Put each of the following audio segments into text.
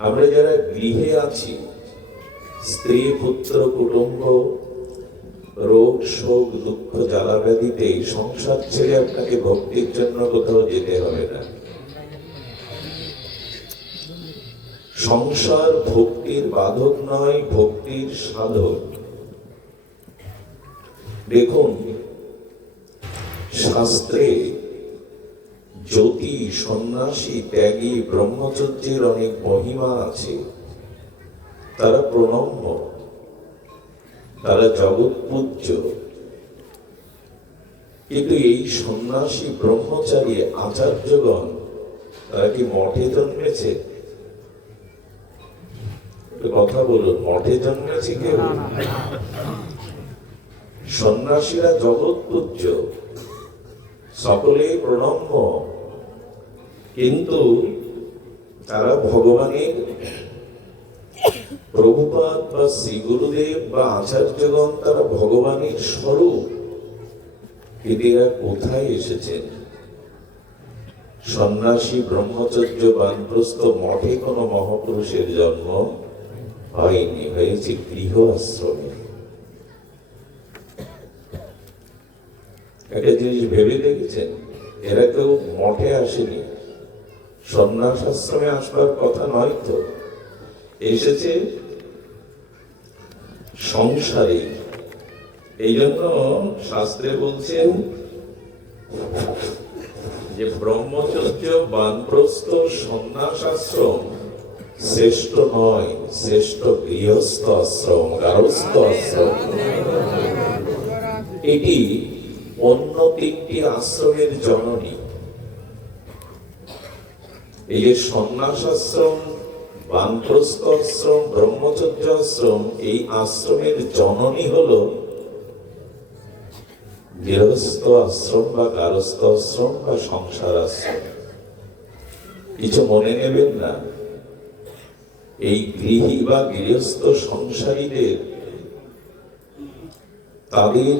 আমরা যারা গৃহে আছি, স্ত্রী পুত্র কুটুম্ব, রোগ শোক দুঃখ জ্বালা ব্যাধিতে সংসার ছেড়ে আপনাকে ভক্তির জন্য কোথাও যেতে হবে না। সংসার ভক্তির বাধক নয়, ভক্তির সাধক। দেখুন, শাস্ত্রে জ্যোতি, সন্ন্যাসী, ত্যাগী, ব্রহ্মচর্যের অনেক মহিমা আছে। তারা প্রণম্য, তারা জগৎ পূজ্য। কিন্তু এই সন্ন্যাসী, ব্রহ্মচারী, আচার্যগণ তারা কি মঠে জন্মেছে? কথা বলুন, মঠে জন্মেছে কেউ? সন্ন্যাসীরা জগৎ পূজ্য, সকলে প্রণম্য, কিন্তু তারা ভগবানের, প্রভুপাদ বা শ্রী গুরুদেব বা আচার্যগণ তারা ভগবানের স্বরূপ। কিন্তু এরা কোথায় এসেছেন? সন্ন্যাসী, ব্রহ্মচর্য, বানপ্রস্থ মঠে কোনো মহাপুরুষের জন্ম হয়নি, হয়েছে গৃহ আশ্রমে। একটা জিনিস ভেবে দেখেছেন, এরা কেউ মঠে আসেনি, সন্ন্যাস আশ্রমে আসবার কথা নয় তো, এসেছে সংসারে। এই জন্য শাস্ত্রে বলছেন যে ব্রহ্মচর্য, বানপ্রস্থ, সন্ন্যাস আশ্রম শ্রেষ্ঠ নয়, শ্রেষ্ঠ গৃহস্থ আশ্রম, গারস্থ আশ্রম। এটি অন্য তিনটি আশ্রমের জননী। এই যে সন্ন্যাস আশ্রম, বানপ্রস্থ আশ্রম, ব্রহ্মচর্য আশ্রম, এই আশ্রমের জননী হলো গৃহস্থ আশ্রম বা গারস্থ আশ্রম বা সংসার আশ্রম। কিছু মনে নেবেন না, এই গৃহী বা গৃহস্থ সংসারীদের তাদের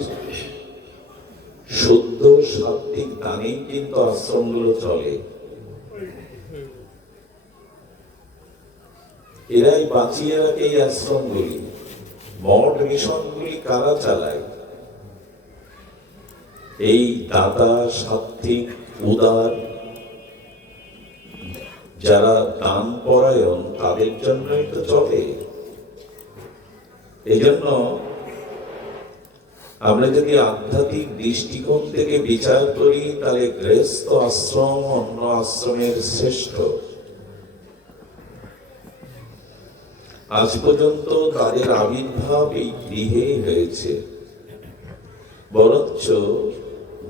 শুদ্ধ সাত্বিক দানেই কিন্তু আশ্রমগুলো চলে। এরাই বাঁচিয়ে রাখে এই আশ্রমগুলি। মঠ মিশনগুলি কারা চালায়? এই দাতা, সাত্বিক, উদার, যারা দান পরায়ণ, তাদের জন্যই তো চলে। এই জন্য আমরা যদি আধ্যাত্মিক দৃষ্টিকোণ থেকে বিচার করি, তাহলে গৃহস্থ আশ্রম অন্য আশ্রমের শ্রেষ্ঠ। আজ পর্যন্ত তাদের আবির্ভাব এই গৃহেই হয়েছে। বরঞ্চ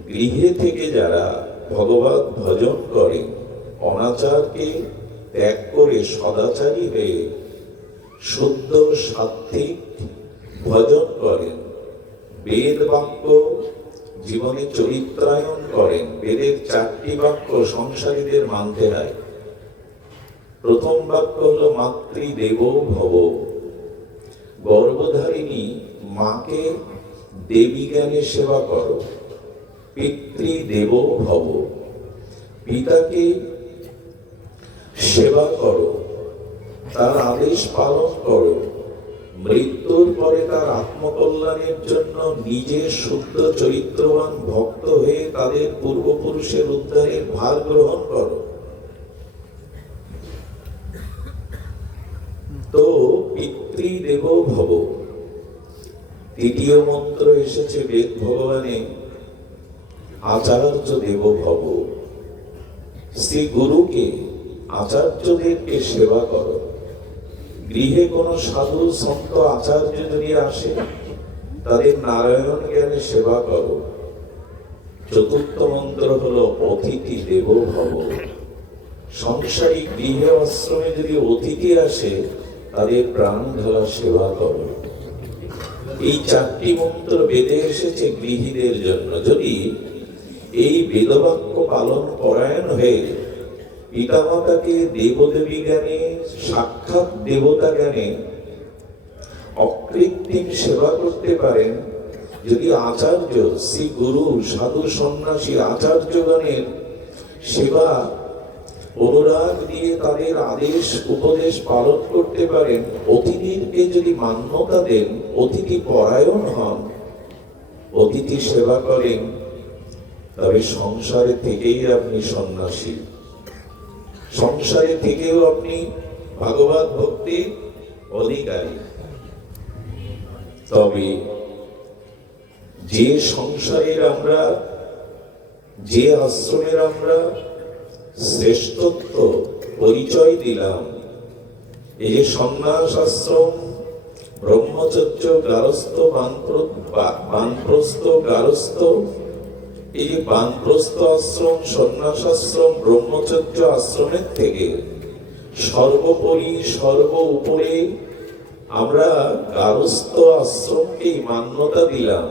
গৃহে থেকে যারা ভগবত ভজন করে, অনাচারকে ত্যাগ করে সদাচারী হয়ে শুদ্ধ সাত্বিক ভজন করেন, বেদ বাক্য জীবনে চরিত্রায়ন করেন। বেদের 4টি বাক্য সংসারীদের মানতে হয়। প্রথম বাক্য হলো মাতৃদেব ভব। গর্ভধারিণী মাকে দেবী জ্ঞানে সেবা করো। পিতৃদেব ভব, পিতাকে সেবা করো, তার আদেশ পালন করো। মৃত্যুর পরে তার আত্মকল্যাণের জন্য নিজে শুদ্ধ চরিত্রবান ভক্ত হয়ে তাদের পূর্বপুরুষের উদ্ধারের ভার গ্রহণ করো। তো পিতৃদেব ভব। তৃতীয় মন্ত্র এসেছে বেদ ভগবানে, আচার্য দেব ভব। শ্রী গুরুকে, আচার্যদেরকে সেবা করো। গৃহে কোন সাধু সন্ত আচার্য যদি আসে, তাদের নারায়ণ জ্ঞানে সেবা করো। চতুর্থ মন্ত্র হলো অতিথি দেব ভব। সংসারী গৃহে আশ্রমে যদি অতিথি আসে, তাদের প্রাণ ঢালা সেবা করো। এই 4টি মন্ত্র বেদে এসেছে গৃহীদের জন্য। যদি এই বেদবাক্য পালন পরায়ণ হয়ে পিতামাতাকে দেবদেবী জ্ঞানে, সাক্ষাৎ দেবতা জ্ঞানে অকৃত্রিম সেবা করতে পারেন, যদি আচার্য, শ্রী গুরু, সাধু, সন্ন্যাসী, আচার্যগণের সেবা অনুরাগ দিয়ে তাদের আদেশ উপদেশ পালন করতে পারেন, অতিথিকে যদি মান্যতা দেন, অতিথি পরায়ণ হন, অতিথি সেবা করেন, তবে সংসারে থেকেই আপনি সন্ন্যাসী, সংসারে থেকেও আপনি ভাগবত ভক্তির অধিকারী। তবে যে সংসারের আমরা, যে আশ্রমের আমরা শ্রেষ্ঠত্ব পরিচয় দিলাম, এই যে সন্ন্যাস আশ্রম, ব্রহ্মচর্য, গারস্থ, বানপ্রস্থ, গারস্থ, এই যে বানপ্রস্থ আশ্রম, সন্ন্যাস আশ্রম, ব্রহ্মচর্য আশ্রমের থেকে সর্বোপরি সর্ব উপরে আমরা গারস্থ আশ্রমকেই মান্যতা দিলাম।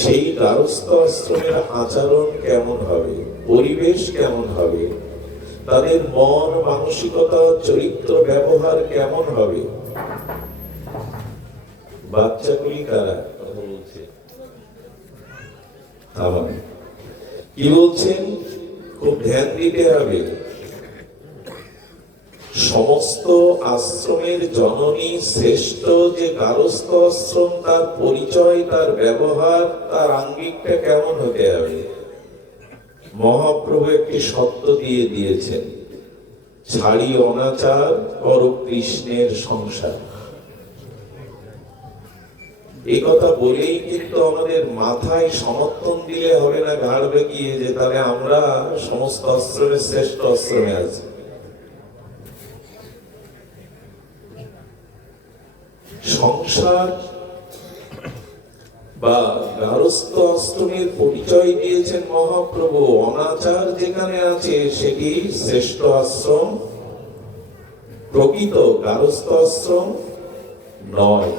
সেই গারস্থ আশ্রমের আচরণ কেমন হবে, পরিবেশ কেমন হবে, তাদের মন মানসিকতা চরিত্র ব্যবহার কেমন হবে? বাচ্চাগুলি কারা কথা বলছে? কি বলছেন? খুব ধ্যান দিতে হবে। সমস্ত আশ্রমের জননী শ্রেষ্ঠ যে গারস্থ আশ্রম, তার পরিচয়, তার ব্যবহার, তার আঙ্গিকটা কেমন হতে হবে? মহাপ্রভু একটি শব্দ দিয়ে দিয়েছেন, ছাড়ি অনাচার কর কৃষ্ণের সংসার। এই কথা বলেই কিন্তু আমাদের মাথায় সমর্থন দিলে হবে না, ঘাড় বেঁকিয়ে, যে তাহলে আমরা সমস্ত আশ্রমের শ্রেষ্ঠ আশ্রমে আছি। সংসার বা গারস্থ আশ্রমের পরিচয় দিয়েছেন মহাপ্রভু। অনাচার যেখানে আছে সেটি শ্রেষ্ঠ আশ্রম, প্রকৃত গারস্থ আশ্রম নয়।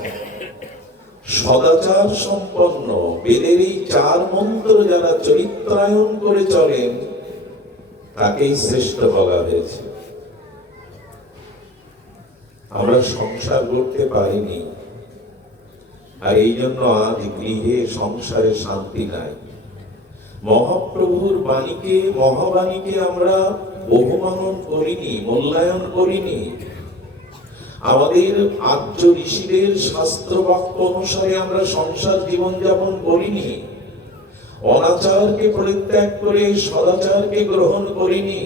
সদাচার সম্পন্ন বেদের এই চার মন্ত্র যারা চরিত্রায়ন করে চলেন, তাকেই শ্রেষ্ঠ বলা হয়েছে। আমরা সংসার করতে পারিনি, আর এই জন্য আজ গৃহে সংসারে শান্তি নাই। মহাপ্রভুর বাণীকে, মহাবাণীকে আমরা বহুমানন করিনি, মূল্যায়ন করিনি। আমাদের আর্য ঋষিদের শাস্ত্র বাক্য অনুসারে আমরা সংসার জীবন যাপন করিনি। অনাচারকে পরিত্যাগ করে সদাচারকে গ্রহণ করিনি।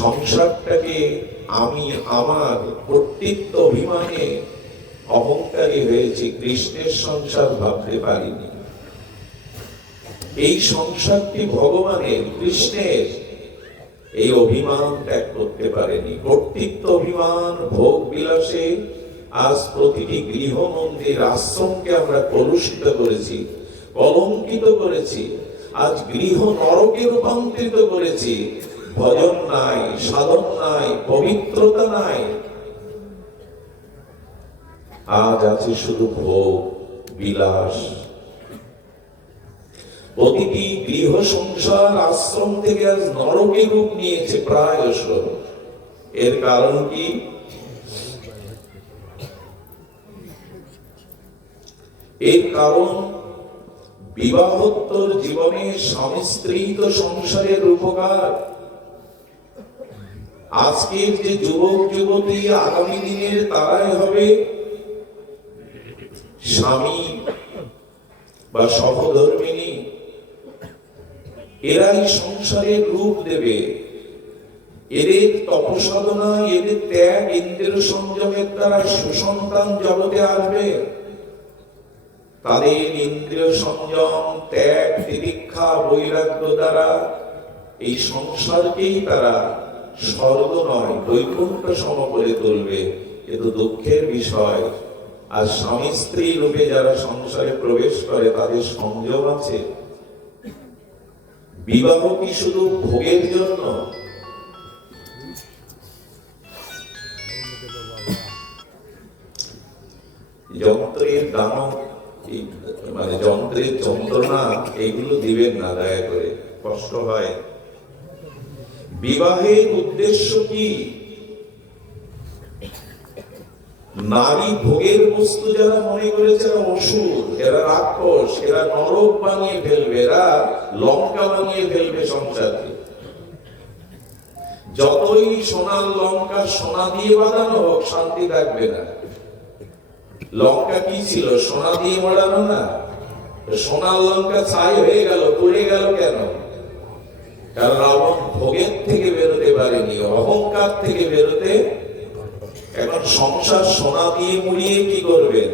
সংসারটাকে আমি আমার কর্তৃত্ব অভিমানে অহংকারী হয়েছি, কৃষ্ণের সংসার ভাবতে পারিনি। এই সংসারটি ভগবানের, কৃষ্ণের, এই অভিমান ত্যাগ করতে পারেনি। কর্তৃত্ব অভিমান, ভোগ বিলাসে আজ প্রতিটি গৃহ মন্দির আশ্রমকে আমরা কলুষিত করেছি, কলঙ্কিত করেছি। আজ গৃহ নরকে রূপান্তরিত করেছি। ভজন নাই, সাধন নাই, পবিত্রতা নাই। আজ আছে শুধু ভোগ বিলাস। প্রতিটি গৃহ সংসার আশ্রম থেকে আজ নরকে রূপ নিয়েছে প্রায়শ। এর কারণ কি? এর কারণ বিবাহোত্তর জীবনে স্বামী স্ত্রী তো সংসারের উপকার। আজকের যে যুবক যুবতী আগামী দিনের তারাই হবে স্বামী বা সহধর্মিনী। এরাই সংসারের রূপ দেবে। এদের তপসাধনা, এদের ত্যাগ, ইন্দ্রিয় সংযমের দ্বারা সুসন্তান জগতে আসবে। তাদের ইন্দ্রিয় সংযম, ত্যাগ, তিতিক্ষা, বৈরাগ্য দ্বারা এই সংসারকেই তারা স্বর্গ নয় বৈকুণ্ঠ সম করে তুলবে। কিন্তু দুঃখের বিষয়, আর স্বামী স্ত্রী রূপে যারা সংসারে প্রবেশ করে তাদের সংযম আছে। বিবাহ কি শুধু ভোগের জন্য? যন্ত্রের দানব, মানে যন্ত্রের যন্ত্রণা এইগুলো দিবেন না দয়া করে, কষ্ট হয়। বিবাহের উদ্দেশ্য কি? নারী ভোগের বস্তু যারা মনে করেছে অসুর, এরা রাক্ষস, এরা নরক বানিয়ে ফেলবে, এরা লঙ্কা বানিয়ে ফেলবে সংসারকে। যতই সোনার লঙ্কা সোনা দিয়ে বাঁধানো হোক, শান্তি থাকবে না। লঙ্কা কি ছিল? সোনা দিয়ে মোড়ানো না? সোনার লঙ্কা ছাই হয়ে গেল, পড়ে গেল কেন? কারণ রাবণ ভোগের থেকে বেরোতে পারেনি, অহংকার থেকে বেরোতে। এখন সংসার সোনা দিয়ে মুড়িয়ে কি করবেন?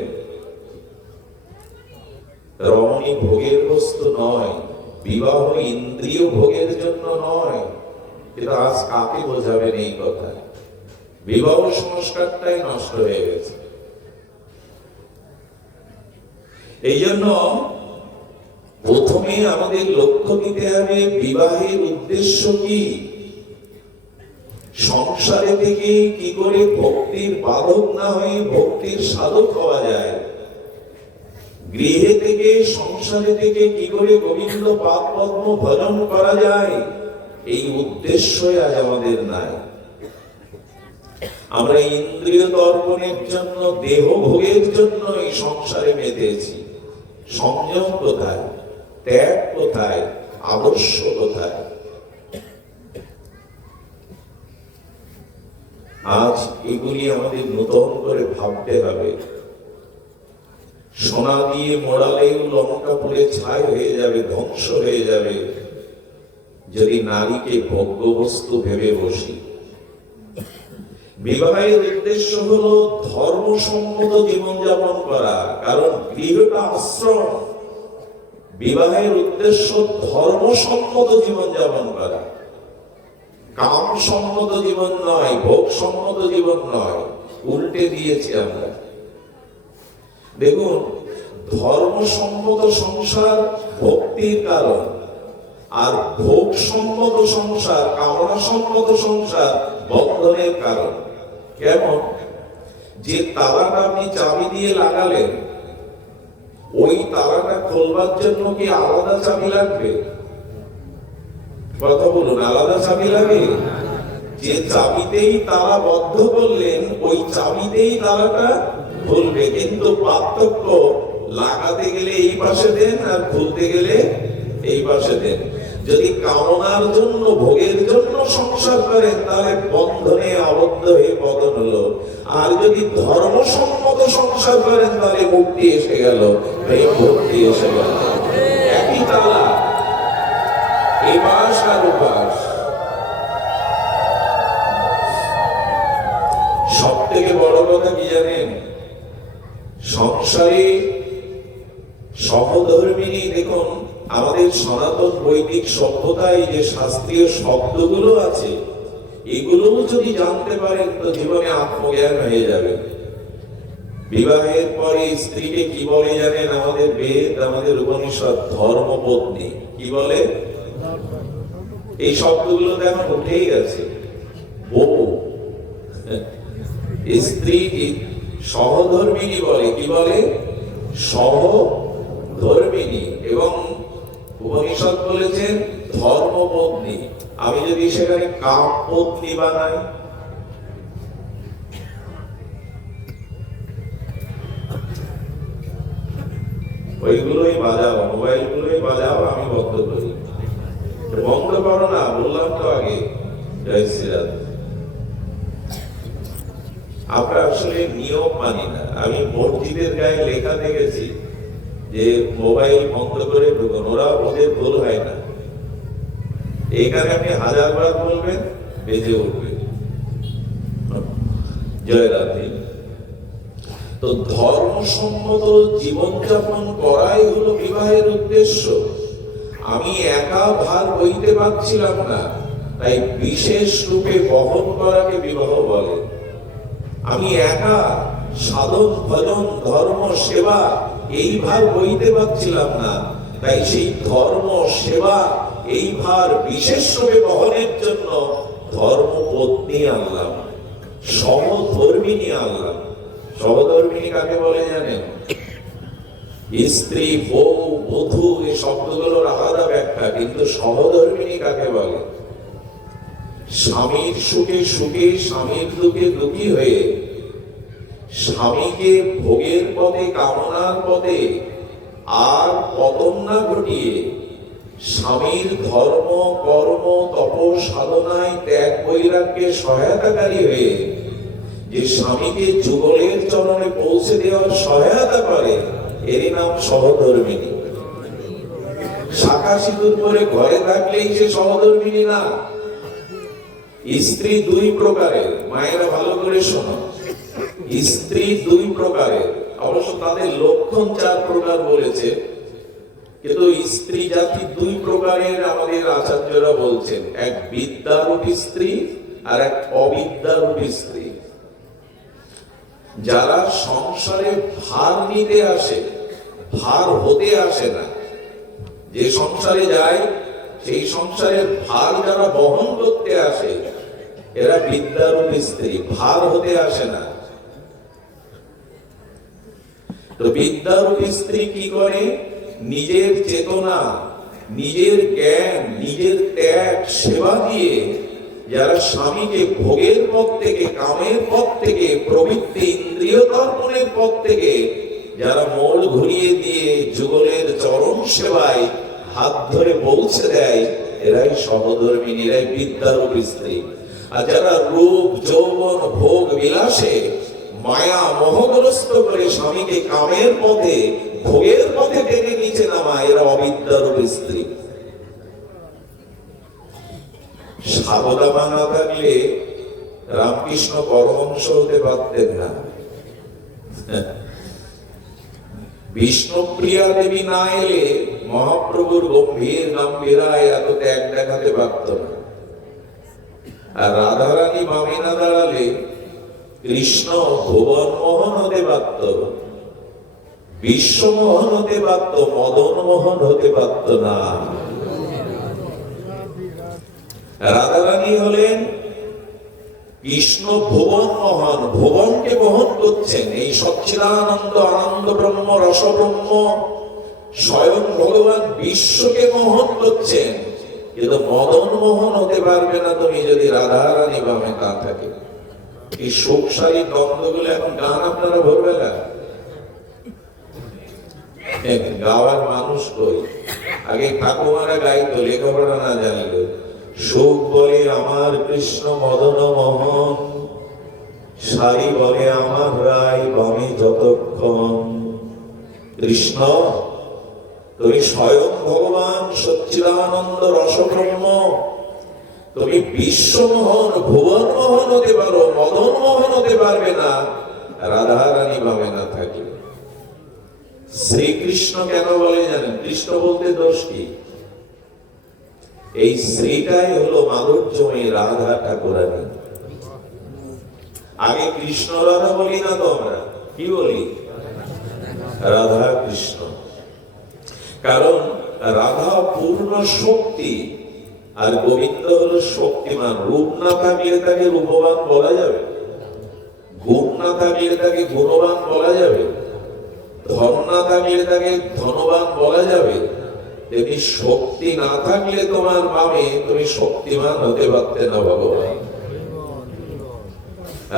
রমণী ভোগের বস্তু নয়, বিবাহ ইন্দ্রিয় ভোগের জন্য নয়। কিন্তু আজ কাকে বোঝাবেন এই কথা? বিবাহ সংস্কারটাই নষ্ট হয়ে গেছে। এই জন্য প্রথমে আমাদের লক্ষ্য দিতে হবে বিবাহের উদ্দেশ্য কি, সংসারে থেকে কি করে ভক্তির বাধক না হয়ে ভক্তির সাধক হওয়া যায়, গৃহে থেকে সংসারে থেকে কি করে গোবিন্দ পাদ পদ্ম ভজন করা যায়, এই উদ্দেশ্যই আজ আমাদের নাই। আমরা ইন্দ্রিয় দর্পণের জন্য, দেহ ভোগের জন্য এই সংসারে মেতেছি। সংযম কোথায়? ত্যাগ কোথায়? আদর্শ কোথায়? আজ এগুলি আমাদের নতুন করে ভাবতে হবে। সোনা দিয়ে মোড়ালেও লঙ্কা পুড়ে ছাই হয়ে যাবে, ধ্বংস হয়ে যাবে, যদি নারীকে ভোগ্য বস্তু ভেবে বসি। বিবাহের উদ্দেশ্য হলো ধর্মসম্মত জীবনযাপন করা, কারণ গৃহটা আশ্রম। বিবাহের উদ্দেশ্য ধর্মসম্মত জীবনযাপন করা, কাম সম্মত জীবন নয়, ভোগ সম্মত জীবন নয়। উল্টে দিয়েছি আমরা। দেখুন, ধর্মসম্মত সংসার ভক্তির কারণ, আর ভোগ সম্মত সংসার, কামনা সম্মত সংসার বন্ধনের কারণ। কেমন? যে তালাটা আপনি চাবি দিয়ে লাগালেন, ওই তালাটা খোলবার জন্য কি আলাদা চাবি লাগবে? কথা বলুন, আলাদা চাবি লাগে? যে চাবিতেই তালা বদ্ধ করলেন, ওই চাবিতেই তালাটা খুলবে। কিন্তু পার্থক্য, লাগাতে গেলে এই পাশে দেন আর খুলতে গেলে এই পাশে দেন। যদি কামনার জন্য, ভোগের জন্য সংসার করেন, তাহলে বন্ধনে আবদ্ধ হয়ে পতন হলো। আর যদি ধর্মসম্মত সংসার করেন, তাহলে মুক্তি এসে গেল, প্রেম ভক্তি এসে গেল। একই তালা, এপাশ আর ওপাশ। সব থেকে বড় কথা কি জানেন? সংসারে সহধর্মিনী, দেখুন আমাদের সনাতন বৈদিক সভ্যতায় যে শাস্ত্রীয় শব্দগুলো আছে, এগুলো যদি জানতে পারেন তো জীবনে আত্মজ্ঞান হয়ে যাবে। বিবাহের পরে স্ত্রীকে কি বলে জানেন? আমাদের বেদ, আমাদের উপনিষদ, ধর্মপত্নী। কি বলে? এই শব্দগুলো তো এখন উঠেই গেছে। বউ, স্ত্রী সহধর্মিনী বলে। কি বলে? সহধর্মিনী। এবং উপনিষদ বলেছেন ধর্মপত্নী। আমি যদি সেখানে কামপত্নী বানাই, ওইগুলোই বাজাও, মোবাইল গুলোই বাজাও, আমি বন্ধ করি। বন্ধ করো না, বললাম তো আগে। জয় শ্রীরাম। আমরা আসলে নিয়ম মানি না। আমি মসজিদের গায়ে লেখা দেখেছি যে মোবাইল বন্ধ করে ঢুকুন, ওরা ওদের ভুল হয় না। এখানে আপনি 1000 বার বলবেন, বেজে উঠবে। জয় রাধে। তো ধর্মসম্মত জীবনযাপন করাই হলো বিবাহের উদ্দেশ্য। আমি একা ভার বইতে পারছিলাম না, তাই বিশেষ রূপে বহন করাকে বিবাহ বলে। আমি একা সাধন, ভজন, ধর্ম, সেবা এই ভার বইতে পারছিলাম না, তাই সেই ধর্ম, সেবা এই ভার বিশেষ রূপে বহনের জন্য ধর্মপত্নী আনলাম, সহধর্মিনী আনলাম। সহধর্মিনী কাকে বলে জানেন? স্ত্রী, বউ, বধূ, এই শব্দগুলোর আলাদা ব্যাখ্যা, কিন্তু সহধর্মিনী কাকে বলে? স্বামীর সুখে সুখে, স্বামীর দুঃখে দুঃখী হয়ে, স্বামীকে ভোগের পথে, কামনার পথে আর পতন না ঘটিয়ে স্বামীর ধর্ম কর্ম তপ সাধনায় ত্যাগ বৈরাগ্যে সহায়তাকারী হয়ে যে স্বামীকে যুগলের চরণে পৌঁছে দেওয়ার সহায়তা করে, এরই নাম সহধর্মিনী। শাখা সিঁদুর পরে ঘরে থাকলেই সে সহধর্মিনী না। স্ত্রী দুই প্রকারের, মায়েরা ভালো করে শোনো। স্ত্রী দুই প্রকারের, অবশ্য তাদের লক্ষণ 4 প্রকার বলেছে, কিন্তু স্ত্রী জাতি দুই প্রকারের আমাদের আচার্যরা বলছেন। এক বিদ্যারূপী স্ত্রী আর এক অবিদ্যারূপী স্ত্রী। যারা সংসারে ভার নিতে আসে, ভার হতে আসে না। যে সংসারে যায় সেই সংসারের ভার যারা বহন করতে আসে, এরা বিদ্যারূপী স্ত্রী, ভার হতে আসে না। তো বিদ্যারূপী স্ত্রী কি করে? নিজের চেতনা, নিজের জ্ঞান, নিজের ত্যাগ, সেবা দিয়ে যারা স্বামীকে ভোগের পথ থেকে, কামের পথ থেকে, প্রবৃত্তি ইন্দ্রিয় তর্পণের পথ থেকে যারা মোড় ঘুরিয়ে দিয়ে যুগলের চরম সেবায় হাত ধরে পৌঁছে দেয়, এরাই সহধর্মিনী, এরাই বিদ্যারূপী স্ত্রী। আর যারা রূপ যৌবন ভোগ বিলাসে মায়া মোহগ্রস্ত করে স্বামীকে কামের পথে, ভোগের পথে টেনে নিচে নামায়, এরা অবিদ্যারূপী স্ত্রী। সাবদা না থাকলে রামকৃষ্ণ পরমহংস হতে পারতেন না। বিষ্ণুপ্রিয়া দেবী না এলে মহাপ্রভুর গম্ভীর গাম্ভীরায় এত ত্যাগ দেখাতে পারত না। আর রাধারানী বামে না দাঁড়ালে কৃষ্ণ ভুবন মোহন হতে পারত, বিশ্বমোহন হতে পারত, মদন মোহন হতে পারত না। রাধারানী হলেন কৃষ্ণ ভুবন মোহন, ভুবনকে বহন করছেন। এই সচ্চিদানন্দ আনন্দ ব্রহ্ম রস ব্রহ্ম স্বয়ং ভগবান বিশ্বকে মোহন করছেন। কিন্তু মদন মোহন হতে পারবে না তুমি যদি রাধারানী বামে না থাকে। এই শোকশালী দ্বন্দ্বগুলো এখন গান আপনারা ভোরবেলা গাওয়ার মানুষ কই? আগে ঠাকুমারা গাইতো, লেখাপড়া না জানলো। সুখ বলে আমার কৃষ্ণ মদন মোহন, সারি বলে আমার রায় বামে যতক্ষণ। কৃষ্ণ তুমি স্বয়ং ভগবান সচ্চিদানন্দ রসব্রহ্ম, তুমি বিশ্বমোহন ভুবন মোহন হতে পারো, মদন মোহন হতে পারবে না রাধারানী বামে না থাকে। শ্রীকৃষ্ণ কেন বলে জানেন? কৃষ্ণ বলতে দোষ কি? এই শ্রীটাই হলো মাধুর্যময়ী রাধা ঠাকুরানী। আগে কৃষ্ণ রাধা বলি না তো আমরা, কি বলি? রাধা কৃষ্ণ। কারণ রাধা পূর্ণ শক্তি আর গোবিন্দ হলো শক্তিমান। রূপ না থাকলে তাকে রূপবান বলা যাবে, গুণ না থাকলে তাকে গুণবান বলা যাবে, ধন না থাকলে তাকে ধনবান বলা যাবে। তেমনি শক্তি না থাকলে তোমার বামে তুমি শক্তিমান হতে পারতে না ভগবান।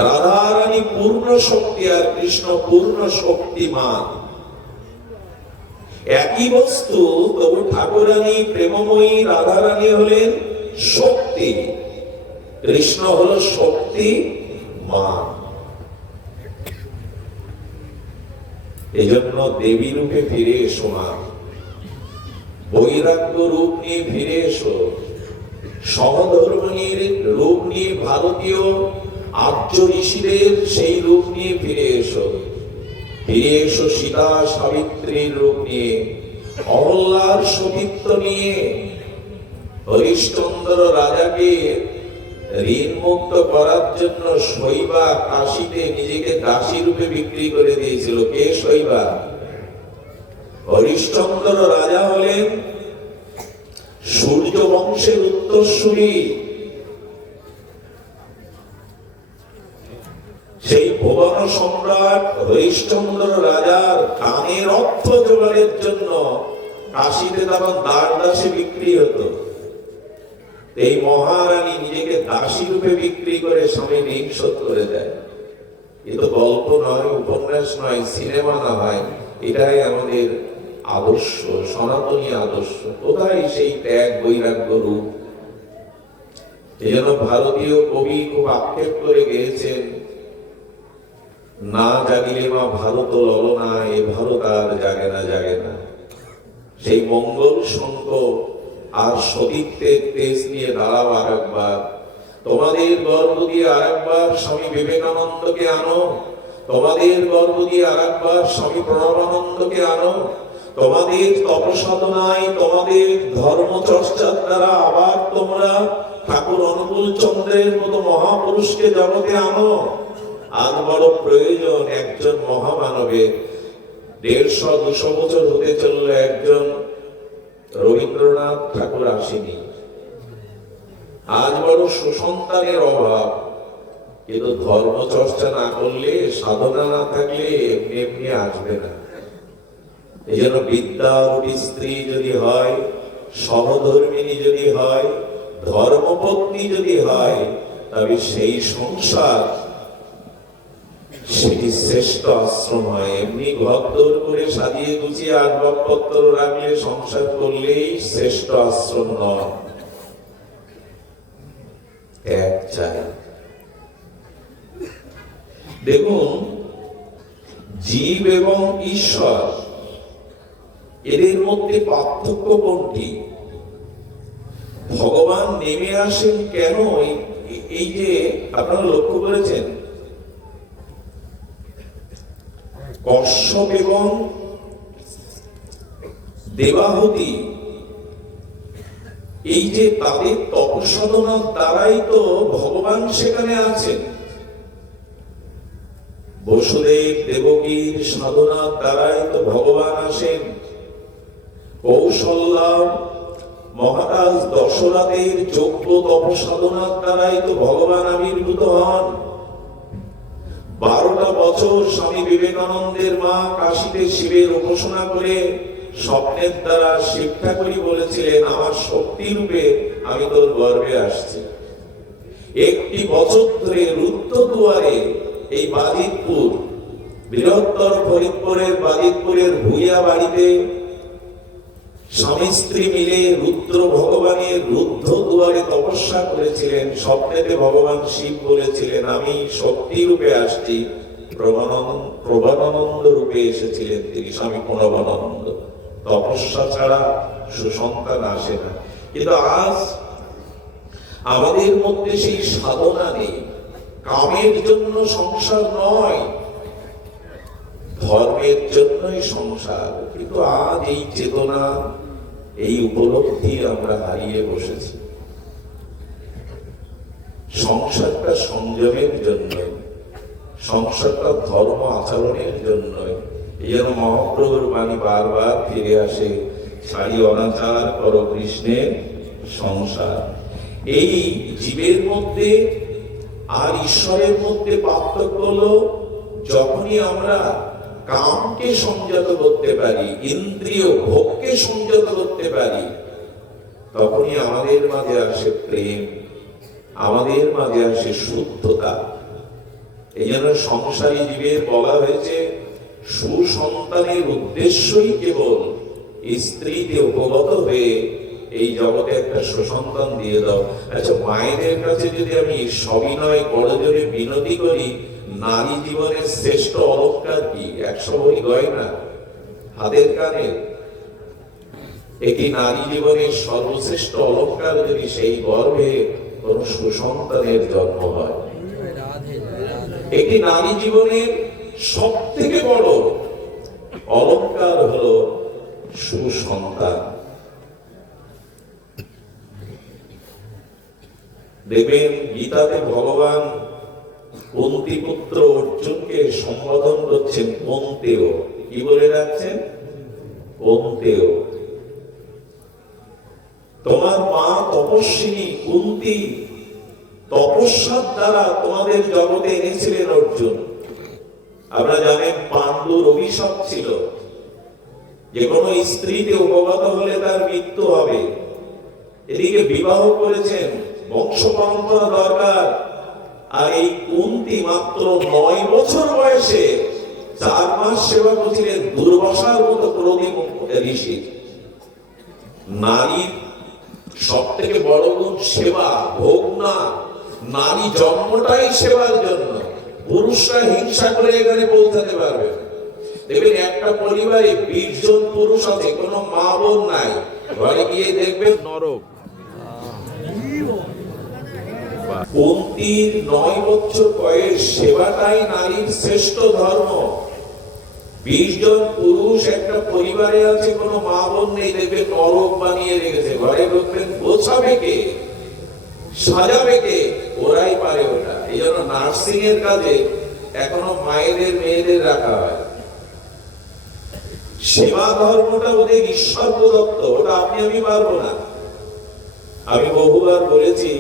রাধারানী পূর্ণ শক্তি আর কৃষ্ণ পূর্ণ শক্তিমান। একই বস্তু, তবু ঠাকুরানী প্রেমময়ী, রাধারানী হলেন শক্তি, কৃষ্ণ হলো শক্তিমান। এই জন্য দেবী রূপে ফিরে এসো মা, বৈরাগ্য রূপ নিয়ে ফিরে এসো, সহধর্মিনীর রূপ নিয়ে, ভারতীয় আর্য ঋষিদের সেই রূপ নিয়ে ফিরে এসো। ফিরে এসো সীতা সাবিত্রীর রূপ নিয়ে, অহল্যার সতীত্ব নিয়ে। হরিশ্চন্দ্র রাজাকে ঋণ মুক্ত করার জন্য শৈবা কাশীতে নিজেকে দাসী রূপে বিক্রি করে দিয়েছিল। কে শৈবা? হরিশ্চন্দ্র রাজা হলেন সূর্য বংশের উত্তরসূরি। সেই ভুবন সম্রাট হরিশ্চন্দ্র রাজার কানের অর্থ জোগাড়ের জন্য কাশীতে তখন দাসে বিক্রি হতো। এই মহারানী নিজেকে দাসী রূপে বিক্রি করে স্বামী ঋণ শোধ করে দেয়। এ তো গল্প নয়, উপন্যাস নয়, সিনেমা না হয়, এটাই আমাদের আদর্শ, সনাতনী আদর্শ। কোথায় সেই ত্যাগ বৈরাগ্য রূপ? এই জন্য ভারতীয় কবি খুব আক্ষেপ করে গেয়েছেন, না জাগিলে মা ভারত ললনা, এ ভারত আর জাগে না, জাগে না। সেই মঙ্গল শঙ্খ আর সতীত্বের তেজ নিয়ে দাঁড়াও আরেকবার। তোমাদের গর্ব দিয়ে আরেকবার স্বামী বিবেকানন্দকে আনো, তোমাদের গর্ব দিয়ে আরেকবার স্বামী প্রণবানন্দকে আনো। তোমাদের তপসাধনায়, তোমাদের ধর্ম চর্চার দ্বারা আবার তোমরা ঠাকুর অনুকূল চন্দ্রের মতো মহাপুরুষকে জগতে আনো। আজ বড় প্রয়োজন একজন মহামানবের। 150-200 বছর হতে চলল, একজন রবীন্দ্রনাথ ঠাকুর আসেনি। আজ বড় সুসন্তানের অভাব, কিন্তু ধর্ম চর্চা না করলে, সাধনা না থাকলে এমনি এমনি আসবে না। এই জন্য বিদ্যারূপী স্ত্রী যদি হয়, সহধর্মিনী যদি হয়, ধর্মপত্নী যদি হয়, তবে সেই সংসার সেটি শ্রেষ্ঠ আশ্রম হয়। এমনি ঘরদোর করে সাজিয়ে গুছিয়ে আসবাবপত্র রাখলে, সংসার করলেই শ্রেষ্ঠ আশ্রম নয়। এক চাই। দেখুন, জীব এবং ঈশ্বর এদের মধ্যে পার্থক্য কোনটি? ভগবান নেমে আসেন কেন? এই যে আপনারা লক্ষ্য করেছেন, কশ্যপ এবং দেবাহুতি, এই যে তাদের তপসাধনার দ্বারাই তো ভগবান সেখানে আছেন। বসুদেব দেবকীর সাধনার দ্বারাই তো ভগবান আসেন। কৌশল্যা মহারাজ দশরথের যোগ্য তপসাধনার দ্বারাই তো ভগবান আবির্ভূত হন। 12টা বছর স্বামী বিবেকানন্দের মা কাশীতে শিবের উপাসনা করে স্বপ্নের দ্বারা শিব ঠাকুরই বলেছিলেন, আমার শক্তি রূপে আমি তোর গর্ভে আসছি। 1 বছর ধরে রুদ্ধদুয়ারে, এই বাজিতপুর, বৃহত্তর ফরিদপুরের বাজিতপুরের ভুইয়া বাড়িতে স্বামী স্ত্রী মিলে রুদ্র ভগবানের রুদ্ধ দুয়ারে তপস্যা করেছিলেন। স্বপ্নেতে ভগবান শিব বলেছিলেন, আমি শক্তি রূপে আসছি। প্রভাবানন্দ রূপে এসেছিলেন তিনি, স্বামী প্রণবানন্দ। তপস্যা ছাড়া সুসন্তান আসে না। কিন্তু আজ আমাদের মধ্যে সেই সাধনা নেই। কামের জন্য সংসার নয়, ধর্মের জন্যই সংসার। কিন্তু আজ এই চেতনা, এই উপলব্ধি আমরা হারিয়ে বসেছি। সংসারটা সংযমের জন্য, সংসারটা ধর্ম আচরণের জন্য। এই জন্য মহাপ্রভুর বাণী বারবার ফিরে আসে, ছাড়ি অনাচার করো কৃষ্ণের সংসার। এই জীবের মধ্যে আর ঈশ্বরের মধ্যে পার্থক্য হলো, যখনই আমরা কামকে সংযত করতে পারি, ইন্দ্রিয় ভোগকে সংযত করতে পারি, তখনই আমাদের মাঝে আসে প্রেম, আমাদের মাঝে আসে শুদ্ধতা। এই জন্য সংসারী জীবের বলা হয়েছে, সুসন্তানের উদ্দেশ্যই কেবল স্ত্রীতে উপগত হয়ে এই জগতে একটা সুসন্তান দিয়ে দাও। আচ্ছা, মায়েদের কাছে যদি আমি সবিনয় করজোরে বিনতি করি, নারী জীবনের শ্রেষ্ঠ অলংকার কি? 100 ভরি গয়না হাতের কানে। একটি নারী জীবনের সর্বশ্রেষ্ঠ অলংকার যদি সেই গর্ভে কোন সুসন্তানের জন্ম হয়। একটি নারী জীবনের সব থেকে বড় অলংকার হলো সুসন্তান। দেখবেন গীতাতে ভগবান কুন্তী পুত্র অর্জুনকে সম্বোধন করছেন কুন্তেয়। কি বলে রাখছেন? কুন্তেয়। তোমার মা তপস্বিনী কুন্তী তপস্যার দ্বারা তোমাদের জগতে এনেছিলেন অর্জুন। আপনারা জানেন পাণ্ডুর অভিশাপ ছিল, যে কোনো স্ত্রীতে উপগত হলে তার মৃত্যু হবে। এদিকে বিবাহ করেছেন, বংশ পরম্পরা দরকার। আর এই কুন্তী মাত্র 9 বছর বয়সে 4 মাস সেবা করছিলেন দুর্বাসার মতো ক্রোধী ঋষি। নারীর সব থেকে বড় গুণ সেবা, ভোগ না। নারী জন্মটাই সেবার জন্য। পুরুষরা হিংসা করে এখানে পৌঁছাতে পারবে না। দেখবেন একটা পরিবারে 20 জন পুরুষ আছে, কোনো মা বোন নাই, ঘরে গিয়ে দেখবেন নরক। কুন্তির 9 বছর বয়স, সেবাটাই নারীর শ্রেষ্ঠ ধর্ম। 20 জন পুরুষ একটা পরিবারে আছে, কোনো মা বোন নেই, দেখবেন নরক বানিয়ে রেখেছে। ঘরে ঢুকবেন, গোছাবে কে, সাজাবে কে? ওরাই পারে ওটা। এই জন্য নার্সিং এর কাজে এখনো মায়েদের মেয়েদের রাখা হয়। সেবা ধর্মটা ওদের ঈশ্বর প্রদত্ত, ওটা আপনি আমি পারবো না। আমি বহুবার বলেছি,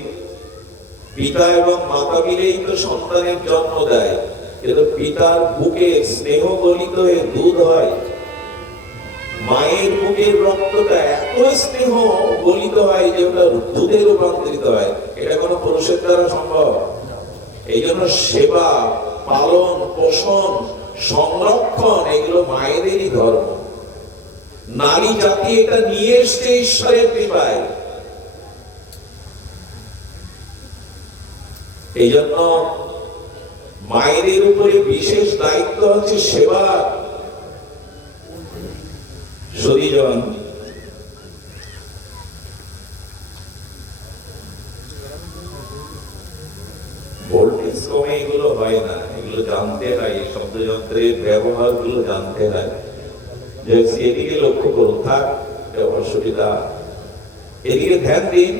পিতা এবং মাতা মিলেই তো সন্তানের জন্ম দেয়, কিন্তু পিতার বুকে স্নেহ গলিত হয়ে দুধ হয়, মায়ের বুকের রক্তটা এত স্নেহ গলিত হয় যে ওটা দুধে রূপান্তরিত হয়। এটা কোনো পুরুষের দ্বারা সম্ভব। এই জন্য সেবা, পালন, পোষণ, সংরক্ষণ এগুলো মায়েদেরই ধর্ম। নারী জাতি এটা নিয়ে এসছে ঈশ্বরের কৃপায়। এই জন্য মায়েদের উপরে বিশেষ দায়িত্ব আছে সেবা। সতীজন ভোল্টেজ কমে এগুলো হয় না, এগুলো জানতে হয়, শব্দযন্ত্রের ব্যবহার গুলো জানতে হয়। যে এদিকে লক্ষ্য করুন, থাক অসুবিধা, এদিকে ধ্যান দিন।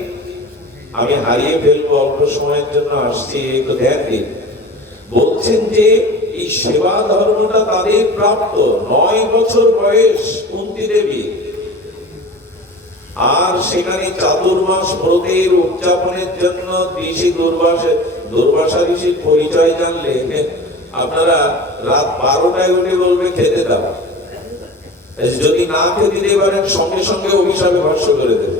আমি হারিয়ে ফেলবো, অল্প সময়ের জন্য আসছি, একটু ধ্যান দিন। বলছেন যে এই সেবা ধর্মটা তাদের প্রাপ্ত। 9 বছর বয়স কুন্তী দেবী, আর সেখানে চাতুর্মাস ব্রতের উদযাপনের জন্য ঋষি দুর্বাসা ঋষির পরিচয় জানলে আপনারা রাত 12টায় উঠে বলবে খেতে দাও। যদি না খেতে দিতে পারেন সঙ্গে সঙ্গে অভিশাপে ভস্ম করে দেবে।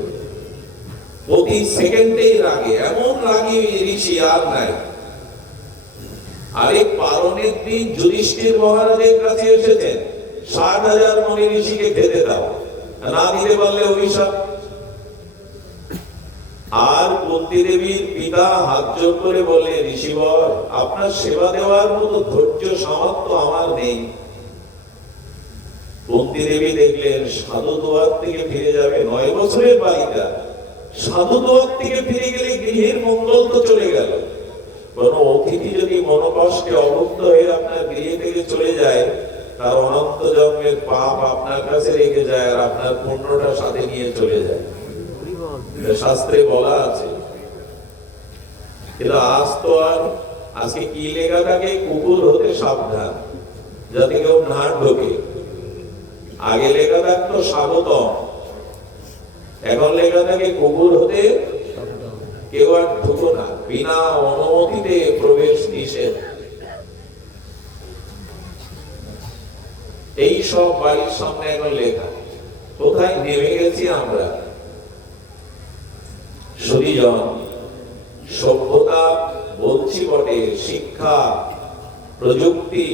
প্রতি সেকেন্ডেই রাগে, এমন রাগে ঋষি আর নাই। আরেক পালনের দিন যুধিষ্ঠির মহারাজের কাছে এসেছেন, 60,000 মণি ঋষিকে খেতে দাও, না দিতে পারলে অভিশাপ। আর কুন্তী দেবীর পিতা হাত জোর করে বলে, ঋষিবর আপনার সেবা দেওয়ার মতো ধৈর্য সামর্থ্য আমার নেই। কুন্তী দেবী দেখলেন সাধু দোয়ার থেকে ফিরে যাবে, 9 বছরের বালিকা সাধু দোয়ার থেকে ফিরে গেলে গৃহের মঙ্গল তো চলে গেল। কোন অতিথি যদি মনোকষ্টে অভুক্ত হয়ে আপনার গৃহে থেকে চলে যায়, তার অনন্ত জন্মের পাপ আপনার কাছে রেখে যায়, আর আপনার পুণ্যটা সাথে নিয়ে চলে যায়। শাস্ত্রে বলা আছে। কিন্তু আজ তো আর, আজকে কি লেখা থাকে, কুকুর হতে সাবধান, যাতে কেউ না ঢোকে। আগে লেখা থাকতো স্বাগতম, এখন লেখা থাকে কুকুর হতে কেউ আর ঢুকো না, বিনা অনুমতিতে প্রবেশ নিষেধ। এই সব বাড়ির সামনে এখন লেখা। কোথায় নেমে গেছি আমরা? সতীজন, সভ্যতা বলছি বটে, শিক্ষা, প্রযুক্তি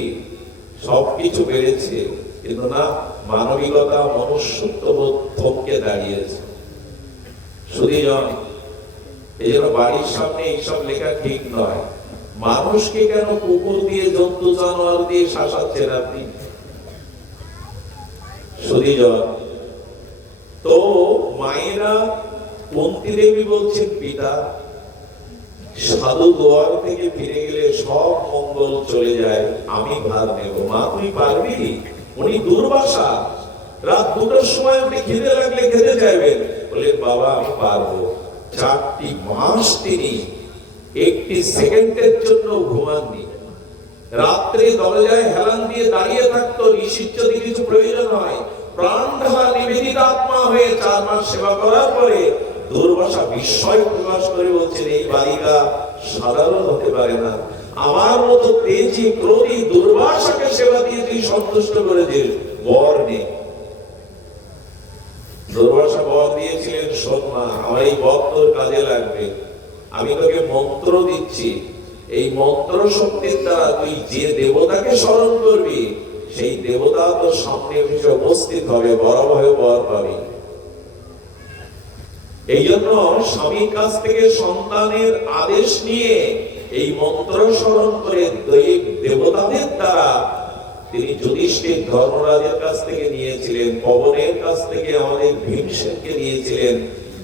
সবকিছু বেড়েছে, কিন্তু না, মানবিকতা, মনুষ্যত্ববোধ থমকে দাঁড়িয়েছে। সতীজন, এই জন্য বাড়ির সামনে এইসব লেখা ঠিক নয়। মানুষকে কেন কুকুর দিয়ে, জন্তু জানোয়ার দিয়ে শাসাচ্ছেন আপনি? সতীজন, তো মায়েরা, কুন্তী দেবী বলছেন পিতা, সাধু দোয়ার থেকে ফিরে গেলে সব মঙ্গল চলে যায়, আমি ভার নেব। মা তুই পারবি? উনি দুর্বাসা, রাত 2টার সময় আপনি খেতে লাগলে খেতে চাইবেন, বলে বাবা আমি পারবো। 4টি মাস তিনি একটি সেকেন্ডের জন্য ঘুমাননি। রাত্রে দরজায় হেলান দিয়ে দাঁড়িয়ে থাকতো, ঋষির যদি কিছু প্রয়োজন হয় প্রাণ ঢালা নিবেদিত আত্মা হয়ে 4 মাস সেবা করার পরে দুর্বাসা বিস্ময় প্রকাশ করে বলছেন, এই বালিকা সাধারণ হতে পারে না। আমার মতো তেজি ক্রোধী দুর্বাসাকে সেবা দিয়ে তুই সন্তুষ্ট করেছিস, বর নে। দুর্বাসা বর দিয়েছিলেন, শোন মা, আমার এই বর তোর কাজে লাগবে। আমি তোকে মন্ত্র দিচ্ছি, এই মন্ত্র শক্তির দ্বারা তুই যে দেবতাকে স্মরণ করবি সেই দেবতা তো সামনে এসে উপস্থিত হবে, বড় ভয় বর পাবে। এই জন্য স্বামীর কাছ থেকে সন্তানের আদেশ নিয়ে এই মন্ত্র স্মরণ করে দেবতাদের দ্বারা তিনি যুধিষ্ঠির ধর্মরাজের কাছ থেকে নিয়েছিলেন, পবনের কাছ থেকে আমাদের ভীমসেনকে নিয়েছিলেন,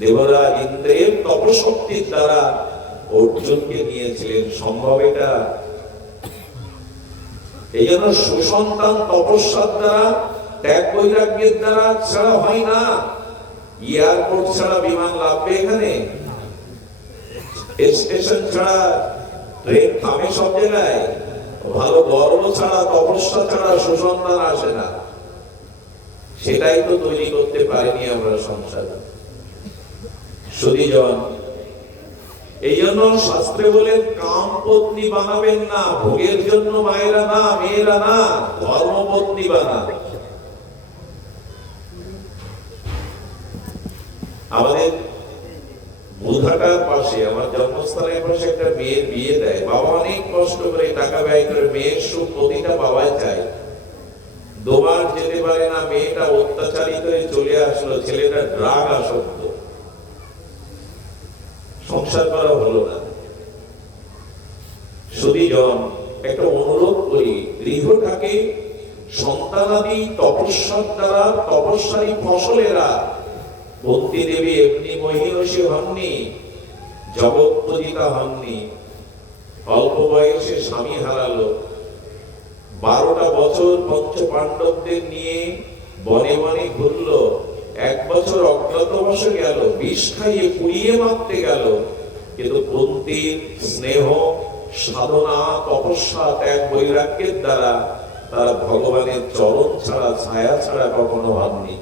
দেবরাজ ইন্দ্রের তপশক্তির দ্বারা অর্জুনকে নিয়েছিলেন। সম্ভব এটা? এই জন্য সুসন্তান তপস্যার দ্বারা, ত্যাগ বৈরাগ্যের দ্বারা ছাড়া হয় না। এয়ারপোর্ট ছাড়া বিমান লাভবে এখানে? স্টেশন ছাড়া ট্রেন থামে সব জায়গায়? ভালো গর্ব ছাড়া, তপস্যা ছাড়া সুসন্তান আসে না। সেটাই তো তৈরি করতে পারিনি আমরা সংসারে। সুধীজন, এই জন্য শাস্ত্রে বলে কাম পত্নী বানাবেন না, ভোগের জন্য মায়েরা না, মেয়েরা না, ধর্মপত্নী বানান। আমাদের বুধাটার পাশে, আমার জন্মস্থানের পাশে একটা মেয়ের বিয়ে দেয়। বাবা অনেক কষ্ট করে টাকা ব্যয় করে মেয়ের সুখ প্রতিটা বাবাই চায়। দুবার যেতে পারে না, মেয়েটা অত্যাচারিত হয়ে চলে আসলো, ছেলেটা ড্রাগ আসক্ত, সংসার করা হলো না। সুধীজন, একটা অনুরোধ করি, গৃহটাকে সন্তানাদি তপস্যার দ্বারা, তপস্যারই ফসলেরা। কুন্তী দেবী এমনি মহিষী হননি, জগৎপতিতা হননি। অল্প বয়সে স্বামী হারালো, 12টা বছর পঞ্চ পাণ্ডবদের নিয়ে বনে বনে ঘুরলো। 1 বছর অজ্ঞাতবাসে গেল, বিষ খাইয়ে পুড়িয়ে মারতে গেল। কিন্তু কুন্তীর স্নেহ, সাধনা, তপস্যা, ত্যাগ বৈরাগ্যের দ্বারা তারা ভগবানের চরণ ছাড়া, ছায়া ছাড়া কখনো ভাবনি।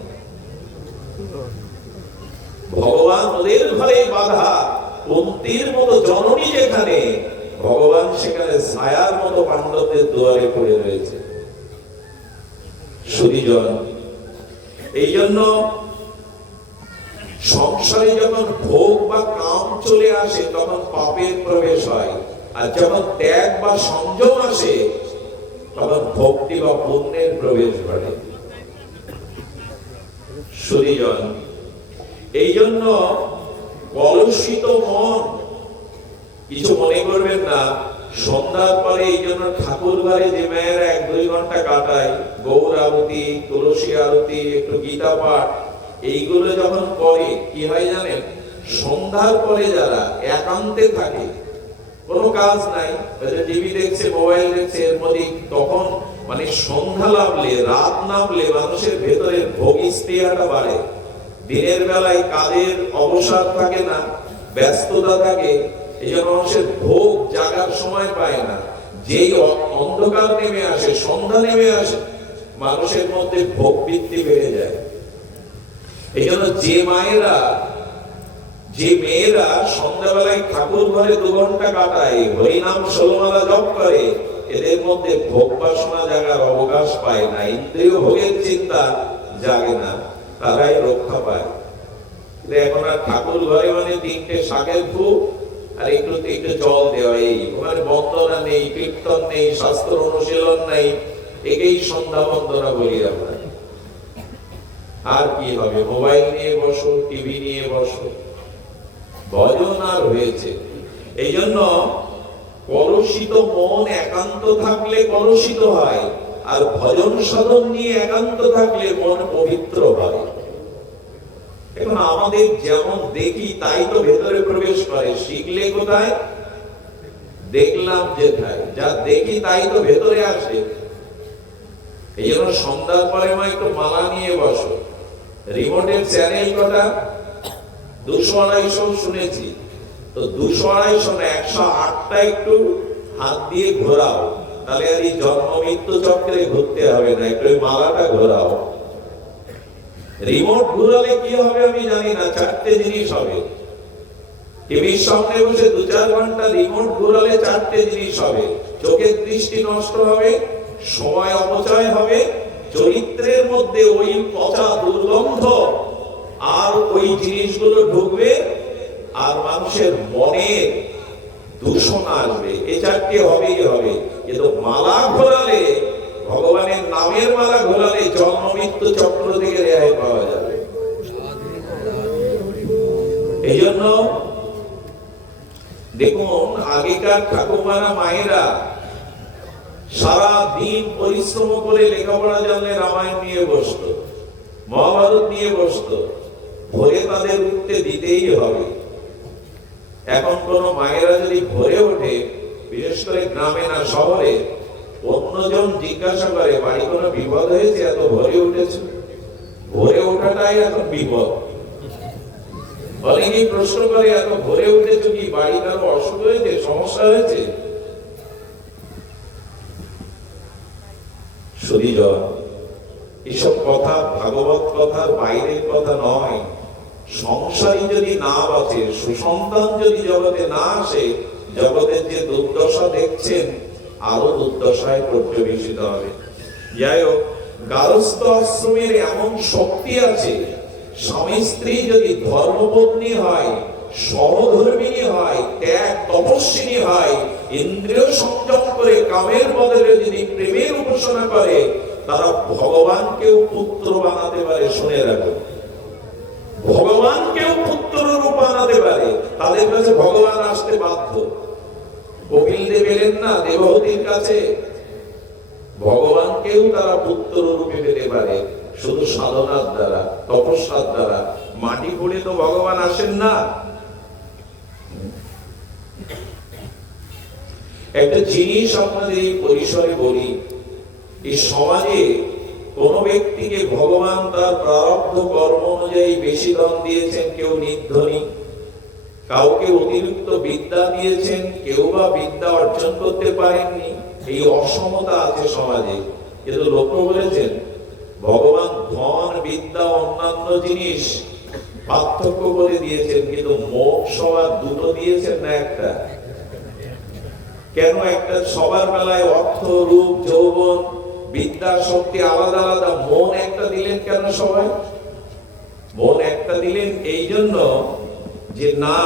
ভগবান ওদের ঘরে বাধা, কুন্তীর মতো জননী যেখানে, ভগবান সেখানে ছায়ার মতো পাণ্ডবদের দুয়ারে পড়ে রয়েছে। সুধীজন, এই জন্য সংসারে যখন ভোগ বা কাম চলে আসে তখন পাপের প্রবেশ হয়, আর যখন ত্যাগ বা সংযম আসে তখন ভক্তি বা পুণ্যের প্রবেশ ঘটে। সুধীজন, এই জন্য কলুষিত মন, কিছু মনে করবেন না। সন্ধ্যার পরে এই জন্য ঠাকুর ঘরে যে মেয়েরা 1-2 ঘন্টা কাটায়, গৌর আরতি, তুলসী আরতি, একটু গীতা পাঠ, এইগুলো যখন করে কি হয় জানেন? সন্ধ্যার পরে যারা একান্তে থাকে, কোনো কাজ নাই, টিভি দেখছে, মোবাইল দেখছে, এর মধ্যে তখন মানে সন্ধ্যা নামলে, রাত নামলে মানুষের ভেতরে ভোগী স্পৃহাটা বাড়ে। দিনের বেলায় কাজের অবসর থাকে না, ব্যস্ততা থাকে, এই জন্য মানুষের ভোগ জাগার সময় পায় না। যেই অন্ধকার নেমে আসে, সন্ধ্যা নেমে আসে, মানুষের মধ্যে ভোগ বৃত্তি বেড়ে যায়। এই জন্য যে মায়েরা, যে মেয়েরা সন্ধ্যাবেলায় ঠাকুর ঘরে 2 ঘন্টা কাটায়, হরিনাম 16 মালা জপ করে, এদের মধ্যে ভোগ বাসনা জাগার অবকাশ পায় না, ইন্দ্রিয় ভোগের চিন্তা জাগে না, তারাই রক্ষা পায়। এখন আর ঠাকুর ঘরে মানে 3টে শাকের ভোগ আর একটু জল দেওয়া, এই ওখানে বন্দনা নেই, কীর্তন নেই, শাস্ত্র অনুশীলন নেই, একেই সন্ধ্যা বন্দনা বলি আমরা। আর কি হবে? মোবাইল নিয়ে বসো, টিভি নিয়ে বসো, ভজন আর হয়েছে। এই জন্য কলুষিত মন একান্ত থাকলে কলুষিত হয়, আর ভজন সাধন নিয়ে একান্ত থাকলে মন পবিত্র হয়। এখন আমাদের যেমন দেখি তাই তো ভেতরে প্রবেশ করে, শিখলে কোথায়? দেখলাম যেথায়, যা দেখি তাই তো ভেতরে আসে। এই জন্য সন্ধ্যার পরে মা একটু মালা নিয়ে বসো। রিমোটের চ্যানেল কটা? 200-250 শুনেছি, তো 200-250 না, 108টা একটু হাত দিয়ে ঘোরাও, তাহলে আর এই জন্ম মৃত্যু চক্রে ঘুরতে হবে না, একটু মালাটা ঘোরাও। রিমোট ঘুরালে কি হবে আমি জানি না, 4টে জিনিস হবে। টিভির সামনে বসে 2-4 ঘন্টা রিমোট ঘুরালে 4টে জিনিস হবে। চোখের দৃষ্টি নষ্ট হবে, সময় অপচয় হবে, চরিত্রের মধ্যে ওই পচা দুর্গন্ধ আর ওই জিনিসগুলো ঢুকবে, আর মানুষের মনের দূষণ আসবে। এই 4টে হবেই হবে। কিন্তু মালা ঘোরালে, ভগবানের নামের মালা ঘোরালে জন্ম মৃত্যু চক্র থেকে রেহাই পাওয়া যাবে। এই জন্য দেখুন, আগেকার ঠাকুমারা মায়েরা সারা দিন পরিশ্রম করে লেখাপড়া জানলে রামায়ণ নিয়ে বসতো, মহাভারত নিয়ে বসতো, ভোরে তাদের উঠতে দিতেই হবে। এখন কোন মায়েরা যদি ভোরে ওঠে, বিশেষ করে গ্রামে না শহরে, অন্যজন জিজ্ঞাসা করে বাড়ি কোনো বিপদ হয়েছে এত ভোরে উঠেছে? ভোরে ওঠাটাই এখন বিপদ। অনেকেই প্রশ্ন করে এত ভোরে উঠেছো কি বাড়ি কারো অসুখ হয়েছে, সমস্যা হয়েছে? শুধুজন এসব কথা ভাগবত কথার বাইরের কথা নয়। সংসারী যদি না বাঁচে, সুসন্তান যদি জগতে না আসে, জগতের যে দুর্দশা দেখছেন আরো দুর্দশায় পর্যবেসিত হবে। যাই হোক, গারস্থ আশ্রমের এমন শক্তি আছে, স্বামী স্ত্রী যদি ধর্মপত্নী হয়, সহধর্মিণী হয়, ত্যাগ তপস্বিনী হয়, ইন্দ্রিয় সংযম করে কামের বদলে যদি প্রেমের উপাসনা করে, তারা ভগবানকেও পুত্র বানাতে পারে। শুনে রাখো, ভগবানকেও পুত্র রূপ বানাতে পারে। তাদের কাছে ভগবান আসতে বাধ্য। কপিল দেব এলেন না দেবহূতির কাছে, ভগবানকেও তারা পুত্র রূপে পেতে পারে শুধু সাধনার দ্বারা, তপস্যার দ্বারা। মাটি পড়ে তো ভগবান আসেন না। একটা জিনিস আপনাদের এই পরিসরে বলি, এই সমাজে কোন ব্যক্তিকে ভগবান তার প্রারব্ধ কর্ম অনুযায়ী বেশি দান দিয়েছেন, কেউ নির্ধনী, কাউকে অতিরিক্ত বিদ্যা দিয়েছেন, কেউ বা বিদ্যা অর্জন করতে পারেননি। এই অসমতা আছে সমাজে। কিন্তু লক্ষ্য করেছেন, ভগবান ধন বিদ্যা অন্যান্য জিনিস পার্থক্য করে দিয়েছেন, কিন্তু মোক্ষ সবার দুটো দিয়েছেন না একটা? কেন একটা সবার বেলায় অর্থ, রূপ, যৌবন, বিদ্যা, শক্তি আলাদা আলাদা, মন একটা দিলেন কেন সবাই? মন একটা দিলেন এই জন্য যে না,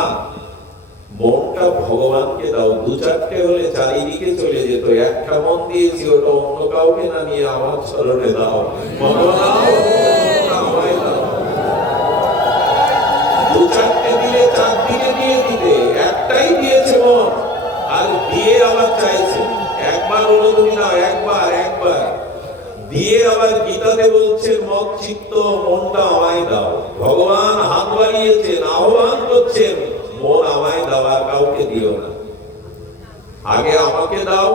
মনটা ভগবানকে দাও। দু চারটে হলে চারিদিকে চলে যেত, একটা মন দিয়েছি ওটা অন্য কাউকে না নিয়ে আমার চরণে দাও, আমায় দাও। দু চারটে দিলে চারদিকে দিয়ে দিতে, একটাই দিয়েছে মন, আর দিয়ে আবার চাইছে। একবার হলো তুমি নাও, একবার দিয়ে আবার গীতাতে বলছেন মত চিত্ত মনটা আমায় দাও। ভগবান হাত বাড়িয়েছেন, আহ্বান করছেন, মন আমায় দাও, আর কাউকে দিও না। আগে আমাকে দাও।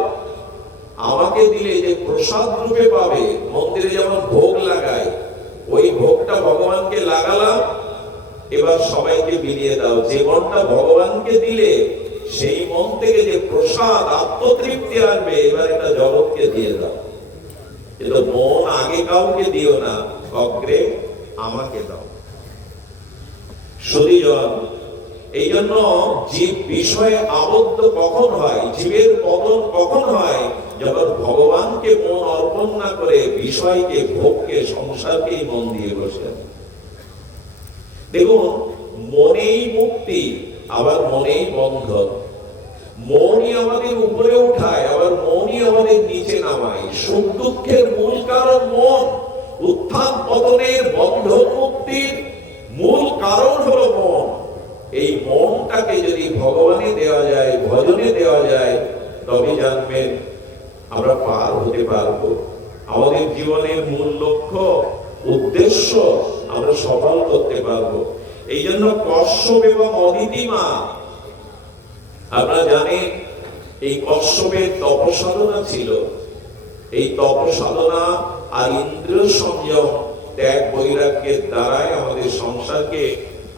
আমাকে দিলে যে প্রসাদ রূপে পাবে, মন্দিরে যেমন ভোগ লাগায়, ওই ভোগটা ভগবানকে লাগালাম, এবার সবাইকে বিলিয়ে দাও। যে মনটা ভগবানকে দিলে সেই মন থেকে যে প্রসাদ আত্মতৃপ্তি আসবে, এবার এটা জগৎকে দিয়ে দাও। কিন্তু মন আগে কাউকে দিও না, অগ্রে আমাকে দাও। শুধুজন এই জন্য জীব বিষয়ে আবদ্ধ কখন হয়, জীবের পতন কখন হয়? যখন ভগবানকে মন অর্পণ না করে বিষয়কে, ভোগকে, সংসারকেই মন দিয়ে বসেন। দেখুন, মনেই মুক্তি, আবার মনেই বন্ধন। মনই আমাদের উপরে উঠায়, আবার মনই আমাদের নিচে নামায়। সুখ দুঃখের মূল কারণ মন। উত্থান পতনের, বন্ধন মুক্তির মূল কারণ হলো মন। এই মনটাকে যদি ভগবানে দেওয়া যায়, ভজনে দেওয়া যায়, তবে জানবেন আমরা পার হতে পারবো। আমাদের জীবনের মূল লক্ষ্য, উদ্দেশ্য আমরা সফল করতে পারবো। এই জন্য কশ্যপ এবং অদিতি মা, আপনারা জানেন এই কশ্যপের তপসাধনা ছিল। এই তপসাধনা আর ইন্দ্রিয় সংযম, ত্যাগ, বৈরাগ্যের দ্বারাই আমাদের সংসারকে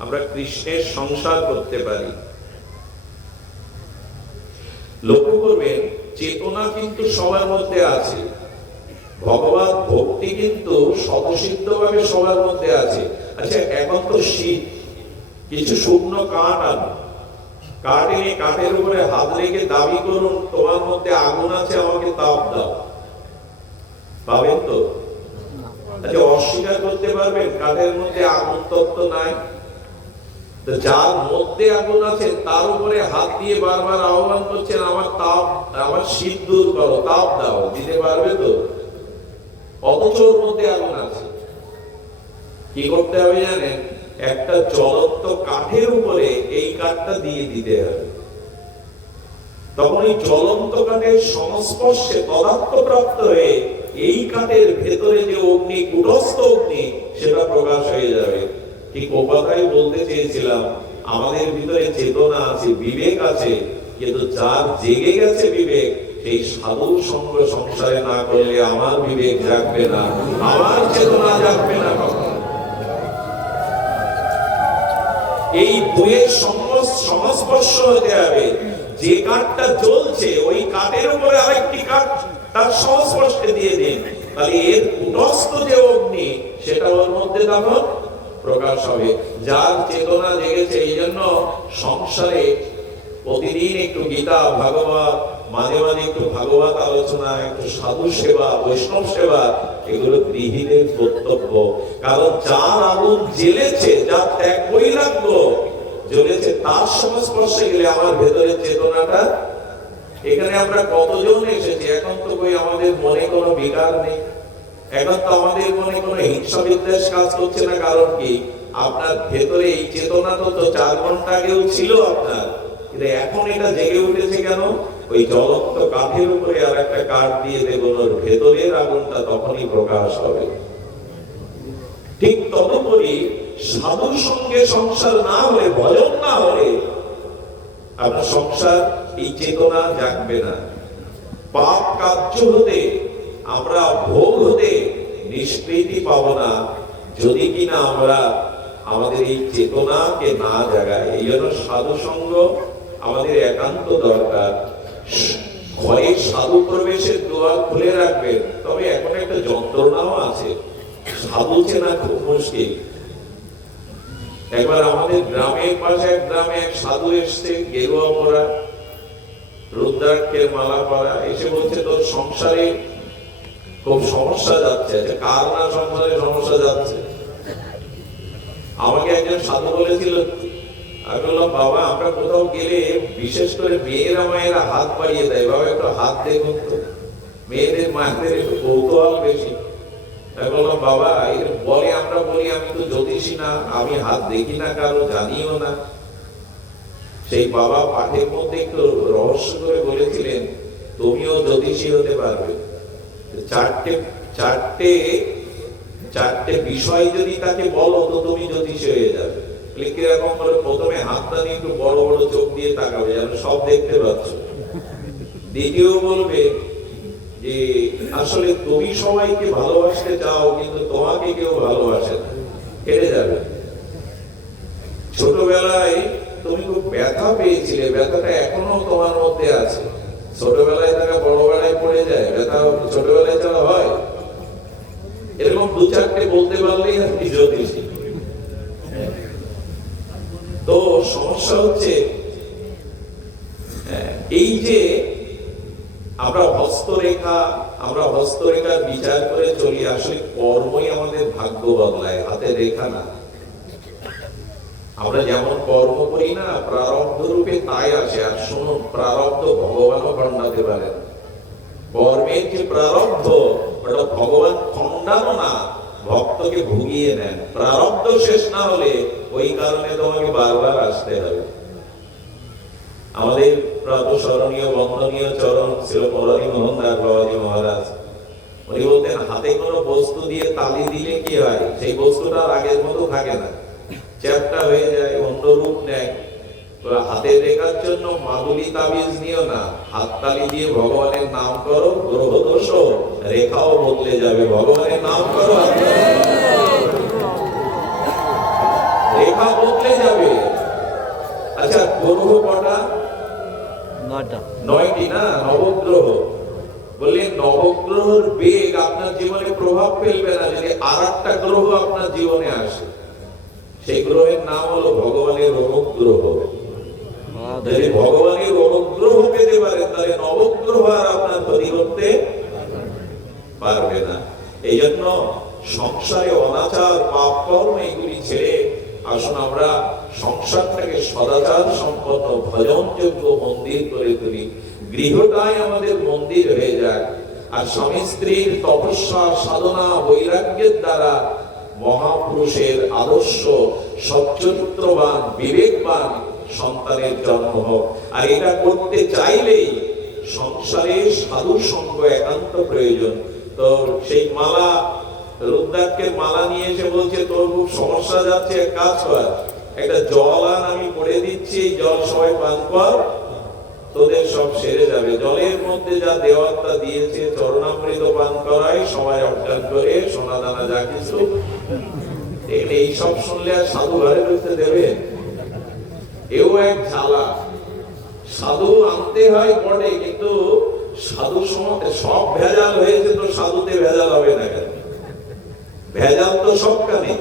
আমরা কৃষ্ণের সংসার করতে পারি। লক্ষ্য করবেন, চেতনা কিন্তু সবার মধ্যে আছে। ভগবত ভক্তি কিন্তু স্বতঃসিদ্ধভাবে সবার মধ্যে আছে। আচ্ছা, এখন তো শীত, কিছু শুকনো কাঠ আনো, কাঠ এনে কাঠের উপরে হাত রেখে দাবি করুন তোমার মধ্যে আগুন আছে, আমাকে তাপ দাও, পাবেন তো? আচ্ছা, অস্বীকার করতে পারবেন কাঠের মধ্যে আগুন তত্ত্ব নাই? যার মধ্যে আগুন আছে তার উপরে হাত দিয়ে বারবার আহ্বান করছেন আমার তাপ, আমার শীত দূর করো, তাপ দাও, দিতে পারবে তো? অথচ ওর মধ্যে আগুন আছে। কি করতে হবে জানেন? একটা জ্বলন্ত কাঠের উপরে এই কাঠটা দিয়ে দিতে হবে, তখন এই জ্বলন্ত কাঠের সংস্পর্শে পদার্থ প্রাপ্ত হয়ে এই কাঠের ভেতরে যে অগ্নি, কুটস্থ অগ্নি, সেটা প্রকাশ হয়ে যাবে। ঠিক ও কথাই বলতে চেয়েছিলাম, আমাদের ভিতরে চেতনা আছে, বিবেক আছে, কিন্তু যার জেগে গেছে বিবেক, এই সাধু সঙ্গ সংসারে না করলে আমার বিবেক জাগবে না, আমার চেতনা জাগবে না। এই দুয়ের সংস্পর্শ হতে হবে। যে কাঠটা জ্বলছে ওই কাঠের উপরে আরেকটি কাঠ তার সংস্পর্শে দিয়ে দিন, তাহলে এর কুটস্থ যে অগ্নি সেটা ওর মধ্যে তখন প্রকাশ হবে। যার চেতনা জেগেছে, এই জন্য সংসারে প্রতিদিন একটু গীতা, ভাগবত, মাঝে মাঝে একটু ভাগবত আলোচনা, একটু সাধু সেবা, বৈষ্ণব সেবা, এগুলো গৃহীদের কর্তব্য। কারণ যার আগুন জ্বেলেছে, যার ত্যাগ বৈরাগ্য জ্বলেছে, তার সংস্পর্শে গেলে আমার ভেতরের চেতনাটা, এখানে আমরা কতজন এসেছি, এখন তো কই আমাদের মনে কোনো বিকার নেই, এখন তো আমাদের মনে কোনো হিংসা বিদ্বেষ কাজ করছে না। কারণ কি? আপনার ভেতরে এই চেতনা তো 4 ঘন্টা আগেও ছিল আপনার, কিন্তু এখন এটা জেগে উঠেছে কেন? ওই জ্বলন্ত কাঠের উপরে আর একটা কাঠ দিয়ে দেবেন, ওর ভেতরের আগুনটা তখনই প্রকাশ হবে। ঠিক তদুপরি সাধুর সঙ্গে সংসার না হলে, ভজন না হলে আপনার সংসার, এই চেতনা জাগবে না। পাপ কার্য হতে, আমরা ভোগ হতে নিষ্কৃতি পাবো না, যদি কিনা আমরা আমাদের এই চেতনাকে না জাগাই। এই জন্য সাধু সঙ্গ আমাদের একান্ত দরকার। ঘরে সাধু প্রবেশের দুয়ার খুলে রাখবেন, তবে এখন একটা যন্ত্রণাও আছে, সাধু চেনা খুব মুশকিল। একবার আমাদের গ্রামের পাশে এক গ্রামে এক সাধু এসছে, গেরুয়া পরা, রুদ্রাক্ষের মালা পরা, এসে বলছে তোর সংসারে খুব সমস্যা যাচ্ছে। কার না সংসারে সমস্যা যাচ্ছে? আমাকে একজন সাধু বলেছিল, আমি বললাম বাবা, আমরা কোথাও গেলে বিশেষ করে মেয়েরা মায়েরা হাত বাড়িয়ে দেয়, বাবা একটু হাত দেখুন তো। মেয়েদের মায়েদের একটু কৌতূহল বেশি। আমি বললাম বাবা, এর বলে আমরা বলি আমি তো জ্যোতিষী না, আমি হাত দেখি না, কারো জানিও না। সেই বাবা পাঠের মধ্যে একটু রহস্য করে বলেছিলেন, তুমিও জ্যোতিষী হতে পারবে। চারটে বিষয় যদি তাকে বলো তো তুমি জ্যোতিষী হয়ে যাবে। কিরকম বলে? প্রথমে হাতটা নিয়ে একটু বড় বড় চোখ দিয়ে তাকাবে, যেন সব দেখতে পাচ্ছ। দ্বিতীয় বলবে যে আসলে তুমি সবাইকে ভালোবাসতে চাও, কিন্তু তোমাকে কেউ ভালোবাসে না, হেরে যাবে। ছোটবেলায় তুমি খুব ব্যথা পেয়েছিলে, ব্যথাটা এখনো তোমার মধ্যে আছে। ছোটবেলায় তারা বড়বেলায় পড়ে যায়, ব্যথা ছোটবেলায় যারা হয়, এরকম 2-4টে বলতে পারলেই আপনি জ্যোতিষী। তো সমস্যা হচ্ছে এই যে আমরা হস্তরেখার বিচার করে চলি, আসলে কর্মই আমাদের ভাগ্য বদলায়, হাতের রেখা না। আমরা যেমন কর্ম করি না, প্রারব্ধ রূপে তাই আসে। আর শুনুন, প্রারব্ধ ভগবানও খণ্ডাতে পারেন। কর্মের যে প্রারব্ধ, ওটা ভগবান খণ্ডানো না, ভক্তকে ভুগিয়ে নেন। প্রারব্ধ শেষ না হলে ওই কারণে তোমাকে বারবার আসতে হবে। আমাদের প্রাতঃস্মরণীয় বন্দনীয় চরণ ছিল মুরারি মোহন দাস বাবাজি মহারাজ। উনি বলতেন, হাতে কোনো বস্তু দিয়ে তালি দিলে কি হয়? সেই বস্তুটা আগের মতো থাকে না, চ্যাপ্টা হয়ে যায়, অন্য রূপ নেয়। হাতে রেখার জন্য মাদুলি তাবিজ নিও না, হাততালি দিয়ে ভগবানের নাম করো, গ্রহ দোষ রেখাও বদলে যাবে। ভগবানের নাম করো, রেখা বদলে যাবে। আচ্ছা, গ্রহ কটা? 9টি না? নবগ্রহ। বললে নবগ্রহের বেগ আপনার জীবনে প্রভাব ফেলবে না যদি আরেকটা গ্রহ আপনার জীবনে আসে। সেই গ্রহের নাম হলো ভগবানের অনুগ্রহ। যদি ভগবানের অনুগ্রহ পেতে পারে, তাহলে নবগ্রহ আর আপনার ক্ষতি করতে পারবে না। এই জন্য সংসারে অনাচার, পাপ কর্ম এগুলি ছেড়ে আসুন আমরা সংসারটাকে সদাচার সম্পন্ন, ভজনযোগ্য মন্দির করে তুলি। গৃহটাই আমাদের মন্দির হয়ে যায়। আর স্বামী স্ত্রীর তপস্যা সাধনা বৈরাগ্যের দ্বারা মহাপুরুষের আদর্শ সচ্চরিত্রবান বিবেকবান সন্তানের জন্ম হোক। আর এটা করতে চাইলেই সংসারে সাধু সঙ্গ একান্ত প্রয়োজন। তো সেই মালা, রুদ্রাক্ষের মালা নিয়ে এসে বলছে তোর খুব সমস্যা যাচ্ছে, এক কাজ কর, একটা জল আন, আমি করে দিচ্ছি, এই জল সবাই পান কর, তোদের সব সেরে যাবে। জলের মধ্যে যা দেওয়াত্মা দিয়েছে, চরণামৃত পান করাই সবাই অজ্ঞান করে, সোনা দানা যা কিছু। এই সব শুনলে আর সাধু ঘরে ঢুকতে দেবে? এও এক ঝালা। সাধু আনতে হয় বটে, কিন্তু সাধু সমাজে সব ভেজাল হয়েছে, তো সাধুতে ভেজাল হবে না কেন? ভেজাল তো সবখানে।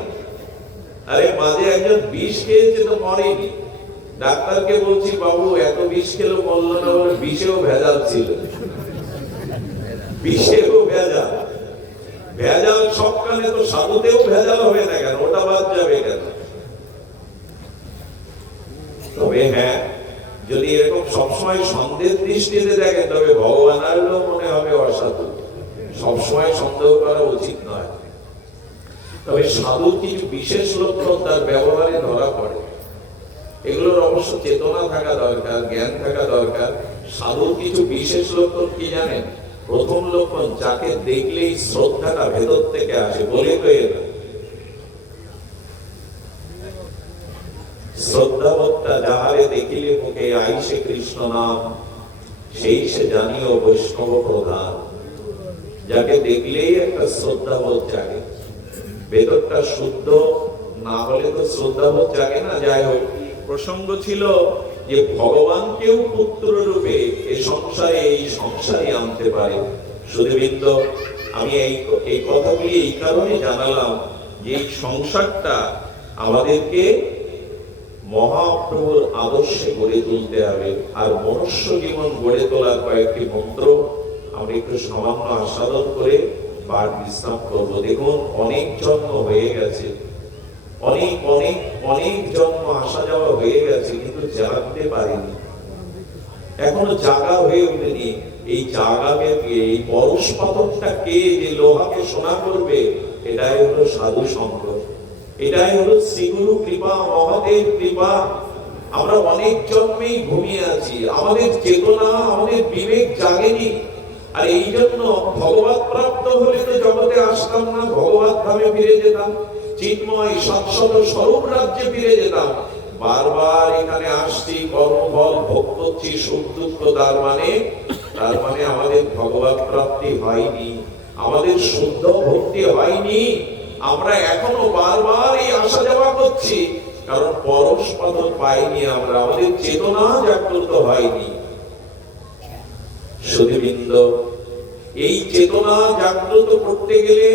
আরে মাঝে একজন বিষ খেয়েছে তো মরেনি, ডাক্তারকে বলছি বাবু এত বিষ খেলো বললো না, বিষেও ভেজাল ছিল, বিষেও ভেজাল। ভেজাল সবখানে, তো সাধুতেও ভেজাল হবে না কেন? ওটা বাদ যাবে কেন? তবে হ্যাঁ, যদি এরকম সবসময় সন্দেহ দৃষ্টিতে দেখেন, তবে ভগবান আরও মনে হবে অসাধু। সবসময় সন্দেহ করা উচিত নয়। তবে সাধুর কিছু বিশেষ লক্ষণ তার ব্যবহারে ধরা পড়ে। এগুলোর অবশ্য চেতনা থাকা দরকার, জ্ঞান থাকা দরকার। সাধুর কিছু বিশেষ লক্ষণ কি জানেন? প্রথম লক্ষণ, যাকে দেখলেই শ্রদ্ধাটা ভেতর থেকে আসে, বলে কয়ে না। শ্রদ্ধাবত্তা যাহারে দেখিলে মুখে আইসে কৃষ্ণ নাম, সেই সে জানিও বৈষ্ণব প্রধান। যাকে দেখলেই একটা শ্রদ্ধাবোধ জাগে, ভেতরটা শুদ্ধ না হলে তো শ্রদ্ধাবোধ জাগে না। যাই হোক, প্রসঙ্গ ছিল যে ভগবানকেও পুত্র রূপে এই সংসারে আনতে পারে। সুধীবৃন্দ, আমি এই কথাগুলি এই কারণে জানালাম যে এই সংসারটা আমাদেরকে মহাপ্রভুর আদর্শে গড়ে তুলতে হবে। আর মনুষ্য জীবন গড়ে তোলার কয়েকটি মন্ত্র আমরা একটু সামান্য আস্বাদন করে পাঠ বিশ্রাম করবো। দেখুন, অনেক জন্ম হয়ে গেছে, অনেক অনেক অনেক জন্ম আসা যাওয়া হয়ে গেছে, কিন্তু জাগতে পারিনি, এখনো জাগা হয়ে ওঠেনি। এই জাগাকে কে, এই পরশ পাথরটা কে যে লোহাকে সোনা করবে? এটাই হলো সাধু সঙ্গ, এটাই হলো শ্রীগুরু কৃপা, মহাদেব কৃপা। আমরা অনেক জন্মেই ঘুমিয়ে আছি, আমাদের চেতনা, আমাদের বিবেক জাগেনি। আর এই জন্য ভগবত প্রাপ্ত হলে তো জগতে আসতাম না, ভগবত ধামে ফিরে যেতাম, চিন্ময় শাশ্বত স্বরূপ রাজ্যে ফিরে যেতাম। বারবার এখানে আসছি, কর্মফল ভোগ করছি, সুখ দুঃখ, তার মানে আমাদের ভগবত প্রাপ্তি হয়নি, আমাদের শুদ্ধ ভক্তি হয়নি। আমরা এখনো বারবার এই আসা যাওয়া করছি, কারণ পরশ পাথর পাইনি আমরা, আমাদের চেতনা জাগ্রত হয়নি। সুধীবৃন্দ, এই চেতনা জাগ্রত করতে গেলে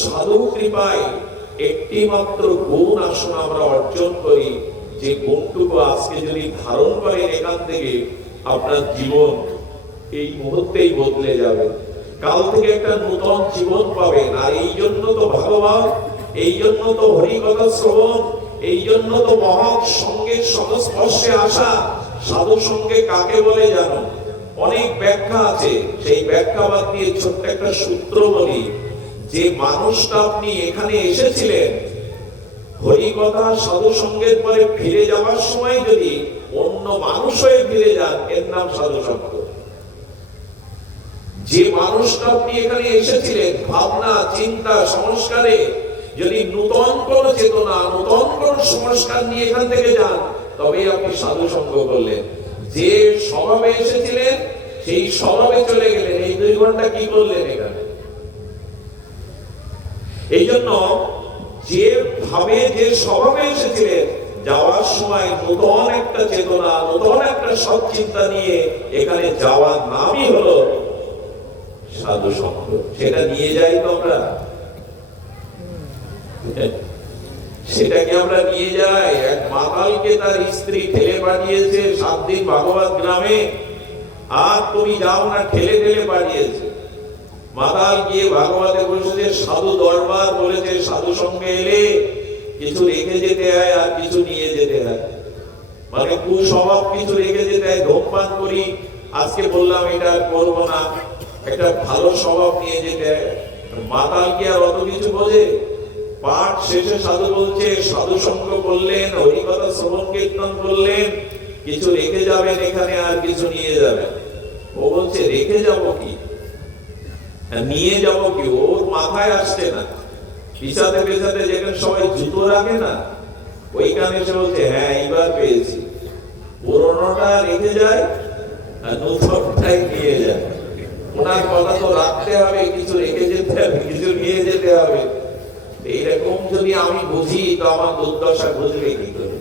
সাধু কৃপায় একটি মাত্র গুণ আসন আমরা অর্জন করি, যে গুণটুকু আজকে যদি ধারণ করেন, এখান থেকে আপনার জীবন এই মুহূর্তেই বদলে যাবে। কাল থেকে একটা নতুন জীবন পাবেন। আর এই জন্য তো ভাগবত, এই জন্য তো হরিকথা শ্রবণ, এই জন্য তো মহৎ সঙ্গের সংস্পর্শে আসা। সাধু সঙ্গে কাকে বলে জানো? অনেক ব্যাখ্যা আছে, সেই ব্যাখ্যা বাদ দিয়ে ছোট্ট একটা সূত্র বলি। যে মানুষটা আপনি এখানে এসেছিলেন, হরিকথা সাধু সঙ্গের পরে ফিরে যাওয়ার সময় যদি অন্য মানুষ হয়ে ফিরে যান, এর নাম সাধু সঙ্গ। যে মানুষটা আপনি এখানে এসেছিলেন, ভাবনা চিন্তা সংস্কারে যদি নূতন কোন চেতনা, নূতন কোন সংস্কার নিয়ে এখান থেকে যান, তবে আপনি সাধু সঙ্গ করলেন। যে স্বভাবে এসেছিলেন, সেই স্বভাবে চলে গেলেন, এই 2 ঘন্টা কি করলেন এখানে? এই জন্য যে ভাবে, যে স্বভাবে এসেছিলেন, যাওয়ার সময় নতুন একটা চেতনা, নতুন একটা সৎ চিন্তা নিয়ে এখানে যাওয়ার নামই হলো সাধু সঙ্গ। সেটা নিয়ে যাই তো আমরা, সেটাকে আমরা নিয়ে যাই। এক মাতালকে তার স্ত্রী ঠেলে পাঠিয়েছে 7 দিন ভাগবত গ্রামে, আর তুমি যাও না, ঠেলে ঠেলে পাঠিয়েছে। মাতাল গিয়ে ভাগবতে বসেছে, সাধু দরবার বলেছে সাধু সঙ্গে এলে কিছু রেখে যেতে হয় আর কিছু নিয়ে যেতে হয়। মানে কুস্বভাব কিছু রেখে যেতে হয়। ধূমপান করি, আজকে বললাম এটা করবো না, একটা ভালো স্বভাব নিয়ে যেতে। মাতাল কি আর অত কিছু বোঝে? পাঠ শেষে সাধু বলছে, সাধু সঙ্গ করলেন, হরিকথা শ্রবণ কীর্তন করলেন, কিছু রেখে যাবেন এখানে আর কিছু নিয়ে যাবেন। ও বলছে রেখে যাব কি, নিয়ে যাব কি? ওর মাথায় আসছে না। পিছাতে পেছাতে যেখানে সবাই জুতো রাখে না, ওইখানে এসে বলছে হ্যাঁ এইবার পেয়েছি। পুরোনোটা রেখে যায় আর নতুনটাই নিয়ে যায়। ওনার কথা তো রাখতে হবে, কিছু রেখে যেতে হবে, কিছু নিয়ে যেতে হবে। এইরকম যদি আমি বুঝি তো আমার দুর্দশা বুঝবে কি করে?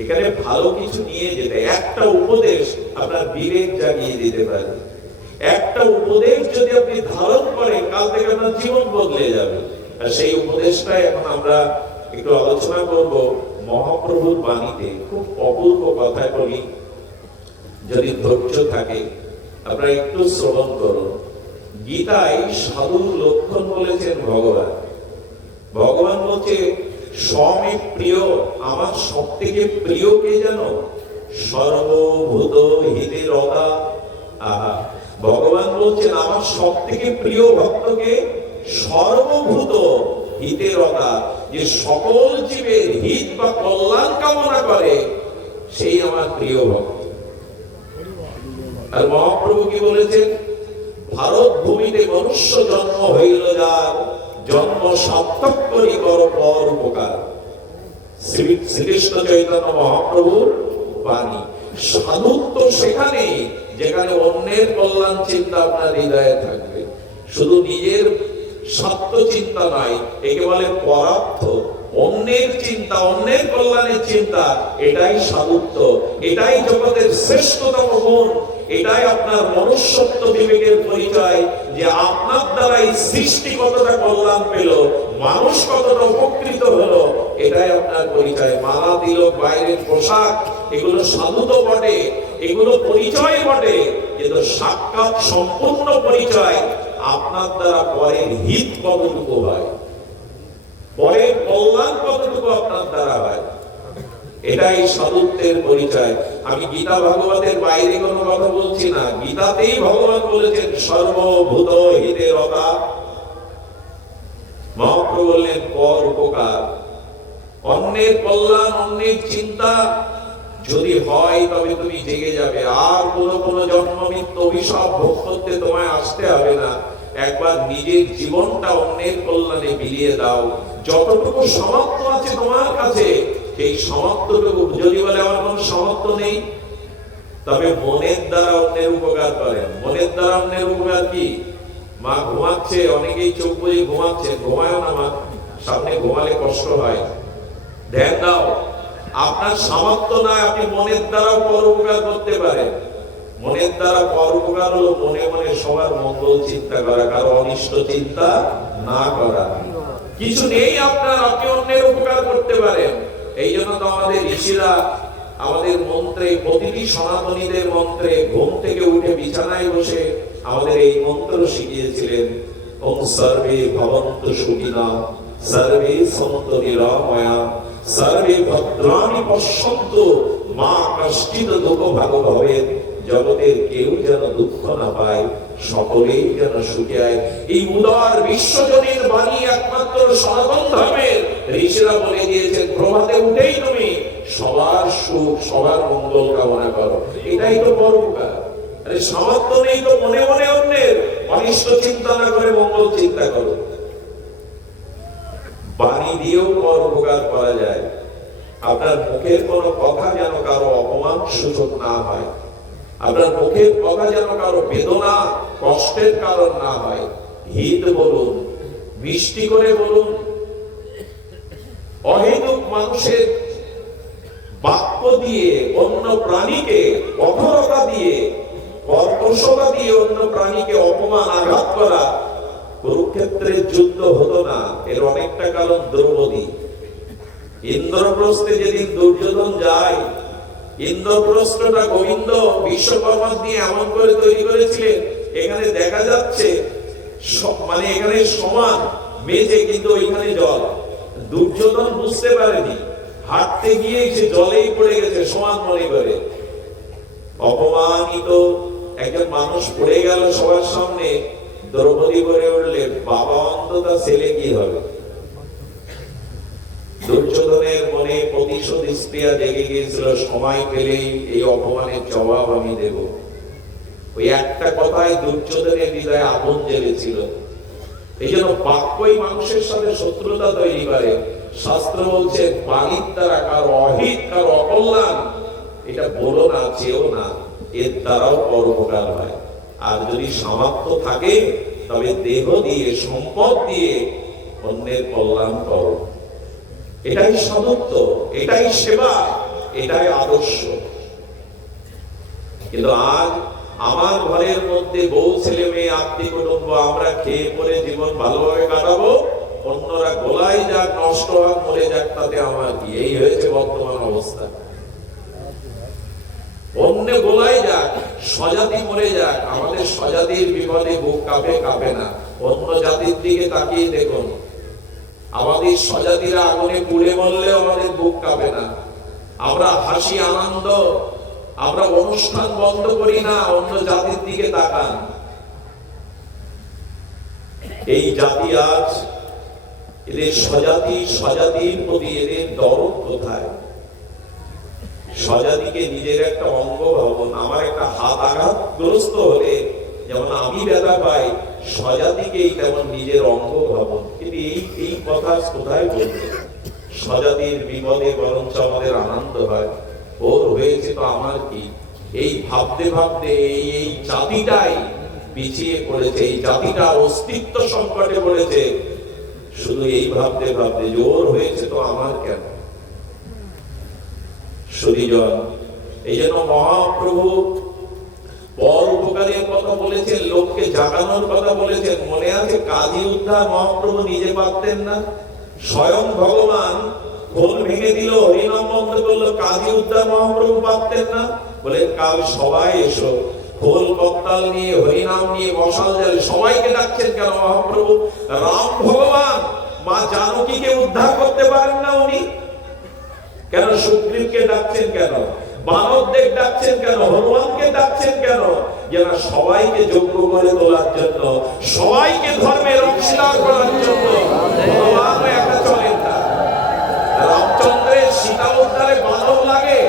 এখানে ভালো কিছু নিয়ে যেতে, একটা উপদেশ আপনার বিবেক জাগিয়ে দিতে পারে। একটা উপদেশ যদি আপনি ধারণ করেন, কাল থেকে আপনার জীবন বদলে যাবে। আর সেই উপদেশটাই এখন আমরা একটু আলোচনা করব মহাপ্রভুর বাণীতে। খুব অপূর্ব কথা বলি, যদি ধৈর্য থাকে আপনারা একটু শ্রবণ করুন। গীতায় সাধুর লক্ষণ বলেছেন ভগবান। ভগবান বলছে স্বামী প্রিয়, আমার সব থেকে প্রিয় কে জানো? সর্বভূত হিতে রতা। ভগবান বলছেন আমার সব থেকে প্রিয় ভক্তকে সর্বভূত হিতে রতা, যে সকল জীবের হিত বা কল্যাণ কামনা করে, সেই আমার প্রিয় ভক্ত। আর মহাপ্রভু কি বলেছেন? ভারত ভূমিতে মনুষ্য জন্ম হইল যার, জন্ম সার্থক করি কর পর উপকার। শ্রীকৃষ্ণ চৈতন্য মহাপ্রভুর বাণী। সাধুত্ব সেখানে যেখানে অন্যের কল্যাণ চিন্তা আপনার হৃদয়ে থাকবে, শুধু নিজের স্বার্থ চিন্তা নয়, একে বলে পরার্থ। অন্যের চিন্তা, অন্যের কল্যাণের চিন্তা, এটাই সাধুত্ব, এটাই জগতের শ্রেষ্ঠতম গুণ, এটাই আপনার মনুষ্যত্ব বিবেকের পরিচয়। যে আপনার দ্বারাই সৃষ্টি কতটা কল্যাণ পেল, মানুষ কতটা উপকৃত হলো, এটাই আপনার পরিচয়। মালা দিল, বাইরের পোশাক, এগুলো সাধু তো বটে, এগুলো পরিচয় বটে, কিন্তু সাক্ষাৎ সম্পূর্ণ পরিচয় আপনার দ্বারা পরের হিত কতটুকু হয়, পরের কল্যাণ কতটুকু আপনার দ্বারা হয়, এটাই সাধুত্বের পরিচয়। আমি গীতা ভাগবতের বাইরে কোনো কথা বলছি না। গীতাতেই ভগবান বলেছেন সর্বভূত হিতে রতা। মহাপ্রভু বললেন পর উপকার, অন্যের কল্যাণ, অন্যের চিন্তা যদি হয় তবে তুমি জেগে যাবে। আর কোনো জন্ম মৃত্যু অভিশাপ ভোগ করতে তোমায় আসতে হবে না। একবার নিজের জীবনটা অন্যের কল্যাণে বিলিয়ে দাও। যতটুকু সামর্থ্য আছে তোমার কাছে, সেই সামর্থ্যটুকু, যদি বলে আমার কোনো সামর্থ্য নেই, তবে মনের দ্বারা অন্যের উপকার করেন। মনের দ্বারা অন্যের উপকার কি? মা ঘুমাচ্ছে, অনেকেই চোখ বুজে ঘুমাচ্ছে, ঘুমায় না মা, সামনে ঘুমালে কষ্ট হয়, ধ্যান দাও। আপনার সামর্থ্য নয়, আপনি মনের দ্বারা পরোপকার করতে পারেন। মনের দ্বারা পরোপকার হলো মনে মনে সবার মঙ্গল চিন্তা করা, কারো অনিষ্ট চিন্তা না করা। কিছু নেই আপনার, আপনি অন্যের উপকার করতে পারেন। এই জন্য তো আমাদের ঋষিরা আমাদের মন্ত্রে, প্রতিটি সনাতনীদের মন্ত্রে, ঘুম থেকে উঠে বিছানায় বসে আমাদের এই মন্ত্র শিখিয়েছিলেন। ওম সর্বে ভবন্তু সুখিনা, সর্বে সন্তু নিরাময়া, সর্বে ভদ্রাণি পশ্যন্তু, মা কষ্টিত দুঃখ ভাগ ভবেৎ। জগতের কেউ যেন দুঃখ না পায়, সকলেই যেন সুখে হয়। এই উদার বিশ্বজনীন বাণী একমাত্র সনাতন ধর্মের ঋষিরা বলে দিয়েছেন। প্রভাতে উঠেই তুমি সবার সুখ, সবার মঙ্গল কামনা করো, এটাই তো পরোপকার। আরে সামর্থ্য নেই তো মনে মনে অন্যের অনিষ্ট চিন্তা না করে মঙ্গল চিন্তা করো। বাণী দিয়েও পরোপকার করা যায়। আপনার মুখের কোনো কথা যেন কারো অপমান সূচক না হয়, আপনার মুখের কথা যেন কারো বেদনা কষ্টের কারণ না হয়। হিত বলুন, মিষ্টি করে বলুন। অহেতুক মানুষের বাক্য দিয়ে অন্য প্রাণীকে, কঠোরতা দিয়ে, কর্কশতা দিয়ে অন্য প্রাণীকে অপমান, আঘাত করা। কুরুক্ষেত্রের যুদ্ধ হতো না, এর অনেকটা কারণ দ্রৌপদী। ইন্দ্রপ্রস্থে যেদিন দুর্যোধন যায়, ইন্দ্রপ্রস্থটা গোবিন্দ বিশ্বকর্মা দিয়ে এমন করে তৈরি করেছিলেন, এখানে দেখা যাচ্ছে মানে এখানে সমান মেঝে, কিন্তু ওইখানে জল। দুর্যোধন বুঝতে পারেনি, হাঁটতে গিয়ে সে জলেই পড়ে গেছে সমান মনে করে। অপমানিত একজন মানুষ পড়ে গেল সবার সামনে, দ্রৌপদী বলে উঠলে, বাবা অন্তত ছেলে কি হবে? দুর্যোধনের মনে প্রতিশোধ স্পৃহা জেগে গিয়েছিল, সময় পেলেই এই অপমানের জবাব আমি দেব। ওই একটা কথায় দুর্যোধনের হৃদয়ে আগুন জ্বেলেছিল। এই জন্য বাক্যই মানুষের সাথে শত্রুতা তৈরি করে। শাস্ত্র বলছে, বাণীর দ্বারা কারো অহিত, কারো অকল্যাণ এটা বলো না, চেয়েও না, এর দ্বারাও পরোপকার হয়। আর যদি সামর্থ্য থাকে তবে দেহ দিয়ে, সম্পদ দিয়ে অন্যের কল্যাণ করো। এটাই সাধুত্ব, এটাই সেবা, এটাই আদর্শ। কিন্তু আজ আমার ঘরের মধ্যে বউ, ছেলে মেয়ে, আত্মীয় কুটুম্ব, আমরা খেয়ে পরে জীবন ভালোভাবে কাটাবো, অন্যরা গোলায় যাক, নষ্ট হোক, মরে যাক, তাতে আমার কি? এই হয়েছে বর্তমান অবস্থা। অন্য গোলায় যাক, স্বজাতি মরে যাক, আমাদের স্বজাতির বিপদে বুক কাঁপে, কাঁপে না। অন্য জাতির দিকে তাকিয়ে দেখুন, আমাদের স্বজাতিরা আগুনে পুড়ে মরলেও আমাদের বুক কাঁপে না। আমরা হাসি, আনন্দ, আমরা অনুষ্ঠান বন্ধ করি না। অন্য জাতির দিকে তাকান। এই জাতি আজ, এদের স্বজাতির প্রতি এদের দরদ কোথায়? স্বজাতিকে নিজের একটা অঙ্গ ভাবুন। আমার একটা হাত আঘাতগ্রস্ত হলে যেমন আমি ব্যথা পাই, স্বজাতিকেই তেমন নিজের অঙ্গ ভাবুন। কিন্তু এই কথা কোথায় বলবে? স্বজাতির বিপদে বরঞ্চ আমাদের আনন্দ হয়, ওর হয়েছে তো আমার কি? এই ভাবতে ভাবতে এই জাতিটাই পিছিয়ে পড়েছে, এই জাতিটা অস্তিত্ব সংকটে পড়েছে, শুধু এই ভাবতে ভাবতে যে ওর হয়েছে তো আমার কেন? সুধীজন, এই জন্য মহাপ্রভু পর উপকারের কথা বলেছেন, লোককে জাগানোর কথা বলেছেন। মনে আছে কাজী উদ্ধার মহাপ্রভু নিজে পারতেন না? স্বয়ং ভগবান খোল ভেঙে দিল, হরিনাম বন্ধ করলো, কাজী উদ্ধার মহাপ্রভু পারতেন না? বলে কাল সবাই এসো, খোল করতাল নিয়ে, হরিনাম নিয়ে মশাল জ্বালে। সবাইকে ডাকছেন কেন মহাপ্রভু? রাম ভগবান মা জানকীকে উদ্ধার করতে পারেন না উনি? কেন সুগ্রীবকে ডাকছেন? কেন বানরদের ডাকছেন? কেন হনুমানকে ডাকছেন? কেন? যেন সবাইকে যোগ্য করে তোলার জন্য, সবাইকে ধর্মের অংশীদার করার জন্য। ভগবান একা চলেন না। রামচন্দ্রের সীতা উদ্ধারে বানর লাগে,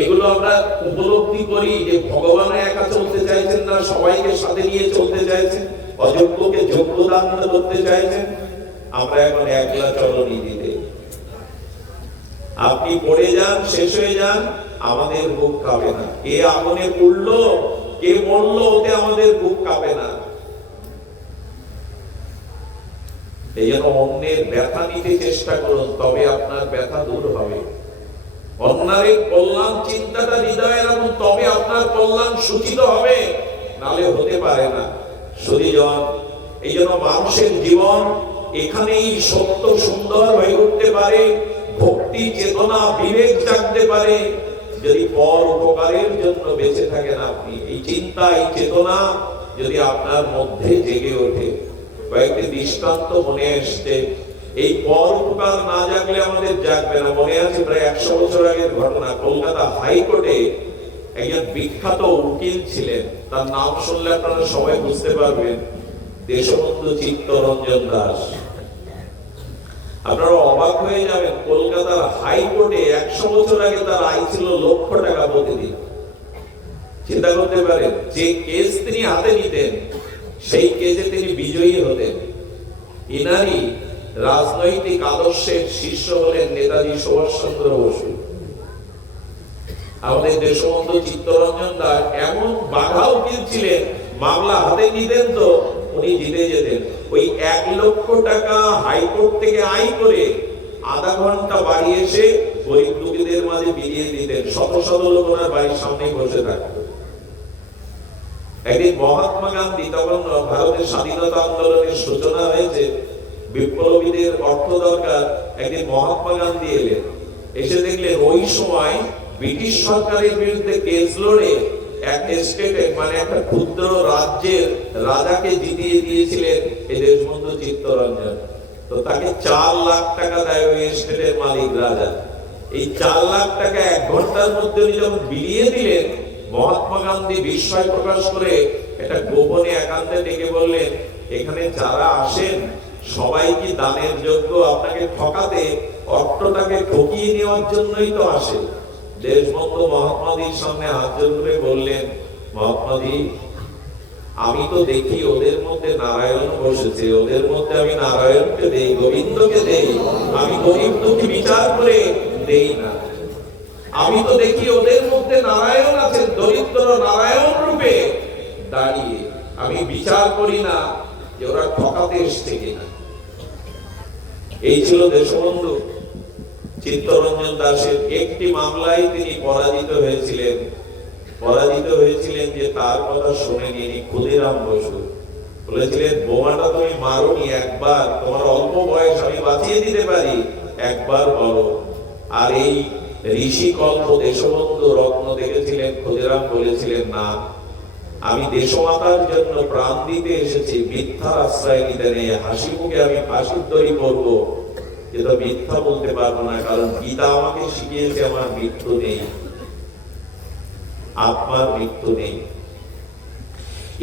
এগুলো আমরা উপলব্ধি করি যে ভগবান একা চলতে চাইছেন না, সবাইকে সাথে নিয়ে চলতে চাইছেন, অযোগ্যকে যোগ্য দান করতে চাইছেন। আমরা এখন একলা চলনি দিতে। আপনি পড়ে যান, শেষ হয়ে যান, আমাদের বুক কাঁপে না। কে আগুনে পুড়লো, কে মরলো, ওতে আমাদের বুক কাঁপে না। এই জন্য অন্যের ব্যথা নিতে চেষ্টা করুন, তবে আপনার ব্যথা দূর হবে। অন্যের কল্যাণ চিন্তাটা হৃদয়ে রাখুন, তবে আপনার কল্যাণ সূচিত হবে, নালে হতে পারে না। সুধীজন, এই জন্য মানুষের জীবন এখানেই সত্য সুন্দর হয়ে উঠতে পারে, ভক্তি, চেতনা, বিবেক জাগতে পারে, যদি পর উপকারের জন্য বেঁচে থাকেন আপনি। এই চিন্তা, এই চেতনা যদি আপনার মধ্যে জেগে ওঠে। কয়েকটি দৃষ্টান্ত মনে এসছে। এই পর উপকার না জাগলে আমাদের জাগবে না। মনে আছে প্রায় 100 বছর আগের ঘটনা, কলকাতা হাইকোর্টে একজন বিখ্যাত উকিল ছিলেন, তার নাম শুনলে আপনারা সবাই বুঝতে পারবেন, দেশবন্ধু চিত্তরঞ্জন দাস। আপনারা অবাক হয়ে যাবেন, কলকাতার হাইকোর্টে 100 বছর আগে তার আয় ছিল লক্ষ টাকা প্রতিদিন। চিন্তা করতে পারেন, যে কেস তিনি হাতে নিতেন সেই কেসে তিনি বিজয়ী হতেন। ইনারই রাজনৈতিক আদর্শের শীর্ষ হলেন নেতাজি সুভাষচন্দ্র বসু। আমাদের দেশবন্ধু চিত্তরঞ্জন দাস এমন বাঘা উকিল ছিলেন, মামলা হাতে নিতেন তো উনি জিতে যেতেন। ওই 1 লক্ষ টাকা হাইকোর্ট থেকে আয় করে আধা ঘন্টা বাড়ি এসে গরিব দুঃখীদের মাঝে বিলিয়ে দিতেন। শত শত লোক ওনার বাড়ির সামনে বসে থাকতো। একদিন মহাত্মা গান্ধী, তখন ভারতের স্বাধীনতা আন্দোলনের সূচনা হয়েছে, বিপ্লবীদের অর্থ দরকার, একদিন মহাত্মা গান্ধী এলেন। এসে দেখলেন ওই সময় ব্রিটিশ সরকারের বিরুদ্ধে কেস লড়ে এক স্টেটে, মানে একটা ক্ষুদ্র রাজ্যের রাজাকে জিতিয়ে দিয়েছিলেন এই দেশবন্ধু চিত্তরঞ্জন। তো তাকে 4 লাখ টাকা দেয় ওই স্টেটের মালিক রাজা। এই 4 লাখ টাকা 1 ঘন্টার মধ্যে উনি যখন বিলিয়ে দিলেন, মহাত্মা গান্ধী বিস্ময় প্রকাশ করে এটা গোপনে একান্তে ডেকে বললেন, এখানে যারা আসেন সবাই কি দানের যোগ্য? আপনাকে ঠকাতে, অর্থটাকে ঠকিয়ে নেওয়ার জন্যই তো আসে। দেশবন্ধু মহাত্মাজির সামনে হাত জোর করে বললেন, মহাত্মাজি, আমি তো দেখি ওদের মধ্যে নারায়ণ বসেছে, ওদের মধ্যে আমি নারায়ণকে দেই, গোবিন্দকে দেই, আমি গরিব দুঃখী বিচার করে দেই না। আমি তো দেখি ওদের মধ্যে নারায়ণ আছেন, দরিদ্র নারায়ণ রূপে দাঁড়িয়ে, আমি বিচার করি না যে ওরা ঠকাতে এসছে কিনা। এই ছিল দেশবন্ধু। চিত্তরঞ্জন দাসের একটি মামলায় তিনি পরাজিত হয়েছিলেন যে তার কথা শুনেনি ক্ষুদিরাম বসু। বলেছিলেন, বোমাটা তুমি মারোনি, একবার, তোমার অল্প বয়স, আমি বাঁচিয়ে দিতে পারি, একবার বলো। আর এই ঋষি কল্প দেশবন্ধু রত্ন দেখেছিলেন, ক্ষুদিরাম বলেছিলেন, না, আমি দেশমাতার জন্য প্রাণ দিতে এসেছি, মিথ্যার আশ্রয় নিতে নেই। হাসি মুখে আমি ফাঁসির দড়ি করবো, যেটা মিথ্যা বলতে পারবো না, কারণ গীতা আমাকে শিখিয়েছে আমার মৃত্যু নেই, আত্মার মৃত্যু নেই।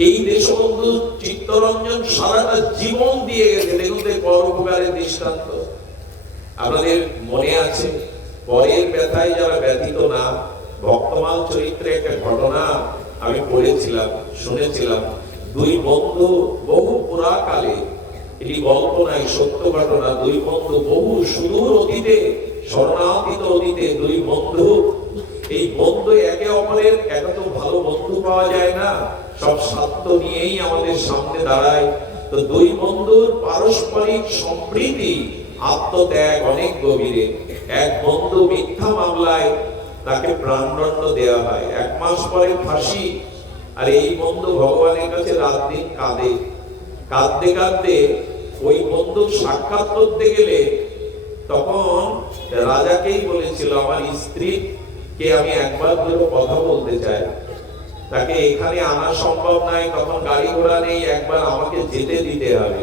এই দেশবন্ধু চিত্তরঞ্জন সারাটা জীবন দিয়ে গেছে। দেখুন পরোপকারের দৃষ্টান্ত আপনাদের মনে আছে। পরের ব্যথায় যারা ব্যথিত না, ভক্তমাল চরিত্রে একটা ঘটনা আমি পড়েছিলাম, শুনেছিলাম। 2 বন্ধু বহু পুরাকালে, এটি গল্প নাই, সত্য ঘটনা। 2 বন্ধু বহু সুদূর অতীতে, শরণাতীত অতীতে 2 বন্ধু। এই বন্ধু একে অপরের, এত ভালো বন্ধু পাওয়া যায় না, সব স্বার্থ নিয়েই আমাদের সামনে দাঁড়ায়। তো 2 বন্ধুর পারস্পরিক সম্প্রীতি, আত্মত্যাগ অনেক গভীরে। এক বন্ধু মিথ্যা মামলায়, তাকে প্রাণদণ্ড দেওয়া হয়, 1 মাস পরে ফাঁসি। আর এই বন্ধু ভগবানের কাছে রাত দিন কাঁদে। কাঁদতে কাঁদতে ওই বন্ধু সাক্ষাৎ করতে গেলে তখন রাজাকেই বলেছিল, আমার স্ত্রীকে আমি একবার দুটো কথা বলতে চাই, তাকে এখানে আনা সম্ভব নয়, তখন গাড়ি ঘোড়া নেই, একবার আমাকে যেতে দিতে হবে।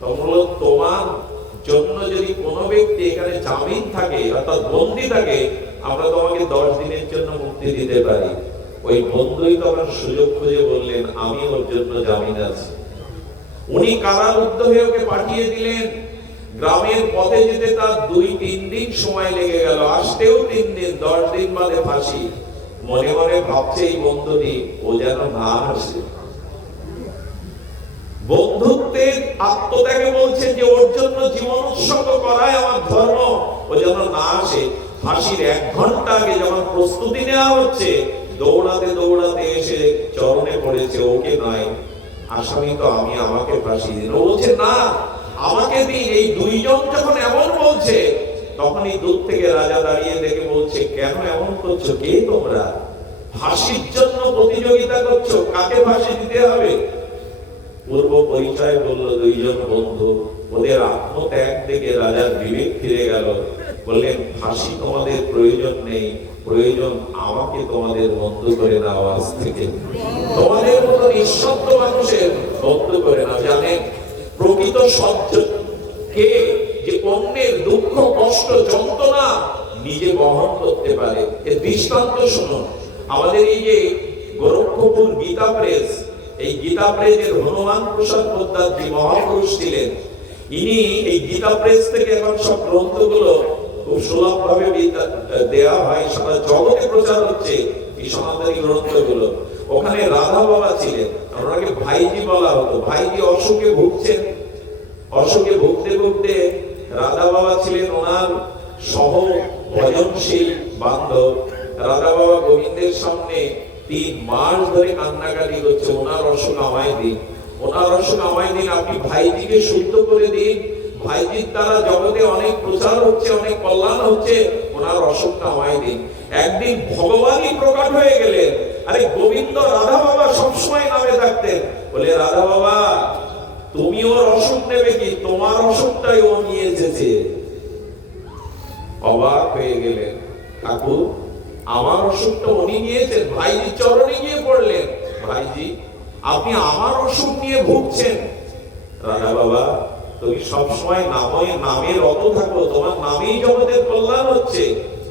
তখন হলো, তোমার জন্য যদি কোনো ব্যক্তি এখানে জামিন থাকে, অর্থাৎ বন্দী থাকে, আমরা তোমাকে 10 দিনের জন্য মুক্তি দিতে পারি। ওই বন্ধুই তখন সুযোগ খুঁজে বললেন, আমি ওর জন্য জামিন আছি। উনি কারারুদ্ধ হয়ে ওকে পাঠিয়ে দিলেন। গ্রামের পথে যেতে তার 2-3 দিন সময় লেগে গেল, আসতেও 3 দিন, 10 দিন বাদে ফাঁসি। মনে মনে ভাবছে এই বন্ধুটি, ও যেন না আসে। বন্ধুত্বের আত্মত্যাগে বলছেন যে ওর জন্য জীবন উৎসর্গ করাই আমার ধর্ম, ও যেন না আসে। ফাঁসির 1 ঘন্টা আগে যখন প্রস্তুতি নেওয়া হচ্ছে, দৌড়াতে দৌড়াতে এসে চরণে পড়েছে, ওকে নয়, আসামি তো আমি, আমাকে ফাঁসি দিন। ও বলছে, না, আমাকে দিন। এই 2 জন যখন এমন বলছে, তখনই দূর থেকে রাজা দাঁড়িয়ে দেখে বলছে, কেন এমন করছো? কে তোমরা? ফাঁসির জন্য প্রতিযোগিতা করছো, কাকে ফাঁসি দিতে হবে? পূর্ব পরিচয় বললো 2 জন বন্ধু। ওদের আত্মত্যাগ থেকে রাজার বিবেক ফিরে গেল। বললেন, ফাঁসি তোমাদের প্রয়োজন নেই, প্রয়োজন আমাকে তোমাদের বন্ধু করে নাও, আজ থেকে তোমাদের মতো নিঃশব্দ মানুষের বন্ধু করে নাও। জানেন প্রকৃত সজ্জন কে? যে অন্যের দুঃখ, কষ্ট, যন্ত্রণা নিজে বহন করতে পারে। এর দৃষ্টান্ত শুনুন। আমাদের এই যে গোরক্ষপুর গীতা প্রেস, এই গীতা প্রেসের হনুমান প্রসাদ পোদ্দার যে মহাপুরুষ ছিলেন, ইনি এই গীতা প্রেস থেকে এখন সব গ্রন্থগুলো খুব সুলভভাবে দেয়া হয়, সারা জগতে প্রচার হচ্ছে এই সনাতনী গ্রন্থগুলো। ওখানে রাধা বাবা ছিলেন, ওনাকে ভাইজি বলা হতো। ভাইজি অসুখে ভুগছেন, অসুখে ভুগতে ভুগতে রাধা বাবা ছিলেন ওনার সহ ভজনশীল বান্ধব। রাধা বাবা গোবিন্দের সামনে 3 মাস ধরে কান্নাকাটি করছে, ওনার অসুখ আমায় দিন, ওনার অসুখ আমায় দিন, আপনি ভাইজিকে শুদ্ধ করে দিন, ভাইজির দ্বারা জগতে অনেক প্রচার হচ্ছে, অনেক কল্যাণ হচ্ছে, ওনার অসুখটা আমায় দিন। একদিন ভগবানই প্রকট হয়ে গেলেন। আরে গোবিন্দ রাধা বাবা সবসময় নামে থাকতেন। বলে, রাধা বাবা, তুমি ওর অসুখ নেবে কি? তোমার অসুখটাই ও নিয়ে এসেছে। অবাক হয়ে গেলেন, ঠাকুর, আমার অসুখটা উনি নিয়েছেন। ভাইজি চরণে গিয়ে পড়লেন, ভাইজি, আপনি আমার অসুখ নিয়ে ভুগছেন। রাধা বাবা, তুমি সবসময় নামে রত থাকো, তোমার নামেই জগতের কল্যাণ হচ্ছে।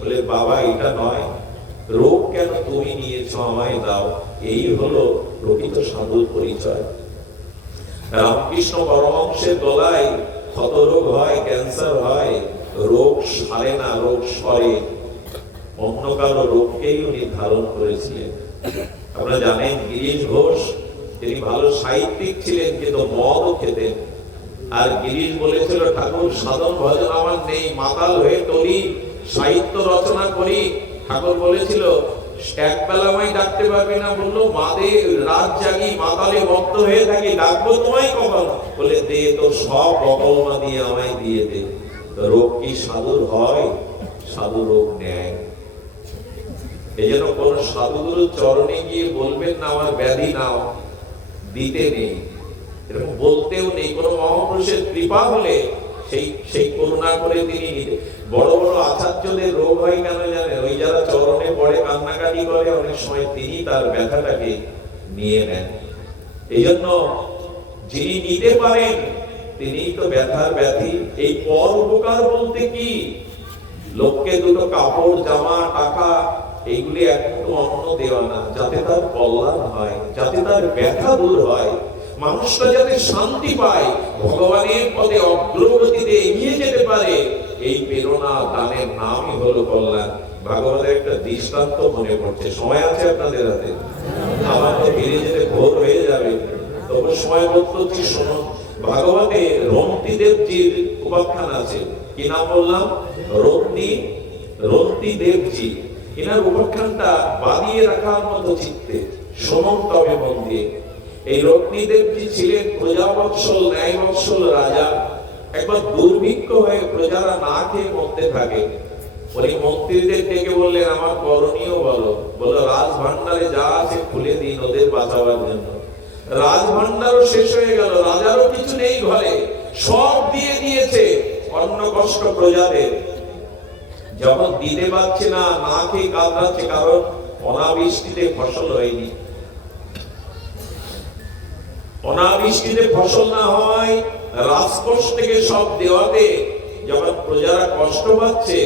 বলে বাবা এটা নয়, রোগ কেন তুমি নিয়েছো, আমায় দাও। এই হলো প্রকৃত সাধুর পরিচয়। রামকৃষ্ণ পরমহংসের গলায় ক্ষতরোগ হয়, ক্যান্সার হয়, রোগ সারে না, রোগ সরে। অন্য কারো রোগকেই উনি ধারণ করেছিলেন। আপনারা জানেন গিরিশ ঘোষ তিনি ভালো সাহিত্যিক ছিলেন, কিন্তু মদও খেতেন। আর গিরিশ বলেছিল, ঠাকুর সাধন ভজন আমার নেই, মাতাল হয়ে টলি সাহিত্য রচনা করি। ঠাকুর বলেছিল, এক বেলা আমায় ডাকতে পারবে না? বললো, মাদে রাত জাগি, মাতালে ভক্ত হয়ে থাকি, ডাকবো তোমায় কখন? বলে, দে তো সব বকলমা দিয়ে আমায় দিয়ে দে। রোগ কি সাধুর হয়? সাধু রোগ নেয়। এই জন্য কোন সাধুগুরুর চরণে গিয়ে বলবেন না আমার ব্যাধি নাও, দিতে নেই, এরকম বলতেও নেই। কোন মহাপুরুষের কৃপা হলে সেই করুণা করে তিনি নিতে। বড় বড় আচার্যদের রোগ হয় কেন জানেন? ওই যারা চরণে পড়ে কান্নাকাটি করে, অনেক সময় তিনি তার ব্যথাটাকে নিয়ে নেন। এই জন্য যিনি নিতে পারেন তিনি তো ব্যথার ব্যাধি। এই পর উপকার বলতে কি? লোককে দুটো কাপড়, জামা, টাকা এইগুলি একটু অন্ন দেওয়া না, যাতে তার কল্যাণ হয়, যাতে তার ব্যথা দূর হয়, মানুষটা যাতে শান্তি পায়, ভগবানের পদে অগ্রগতিতে এগিয়ে যেতে পারে। এই প্রেরণা দানের নামই হলো কল্যাণ। ভাগবতের একটা দৃষ্টান্ত মনে পড়ছে। সময় আছে আপনাদের হাতে? আমার তো ফিরে যেতে ভোর হয়ে যাবে, তবু সময় বলতে শুনুন। ভাগবতে রন্তি দেবজির উপাখ্যান আছে। কি নাম বললাম? রন্তি দেবজি। এনার উপাখ্যানটা বানিয়ে রাখার মতো চিত্তে শুনুন তবে মন দিয়ে। এই রন্তি দেবজি ছিলেন প্রজাবৎসল, ন্যায়বৎসল রাজা। একবার দুর্ভিক্ষ হয়ে প্রজারা না খেয়ে মরতে থাকে। উনি মন্ত্রীদের ডেকে বললেন, আমার করণীয় বলো। বললো, রাজভান্ডারে যা আছে খুলে দিন ওদের বাঁচাবার জন্য। রাজভান্ডারও শেষ হয়ে গেল, রাজারও কিছু নেই ঘরে, সব দিয়ে দিয়েছে অন্ন কষ্ট প্রজাদের। যখন দিতে পারছে না, না খেয়ে কাঁদছে, কারণ অনাবৃষ্টিতে ফসল হয়নি। অনাবৃষ্টিতে ফসল না হয়, রাজকোষ থেকে সব দেওয়াতে যখন প্রজারা কষ্ট পাচ্ছে,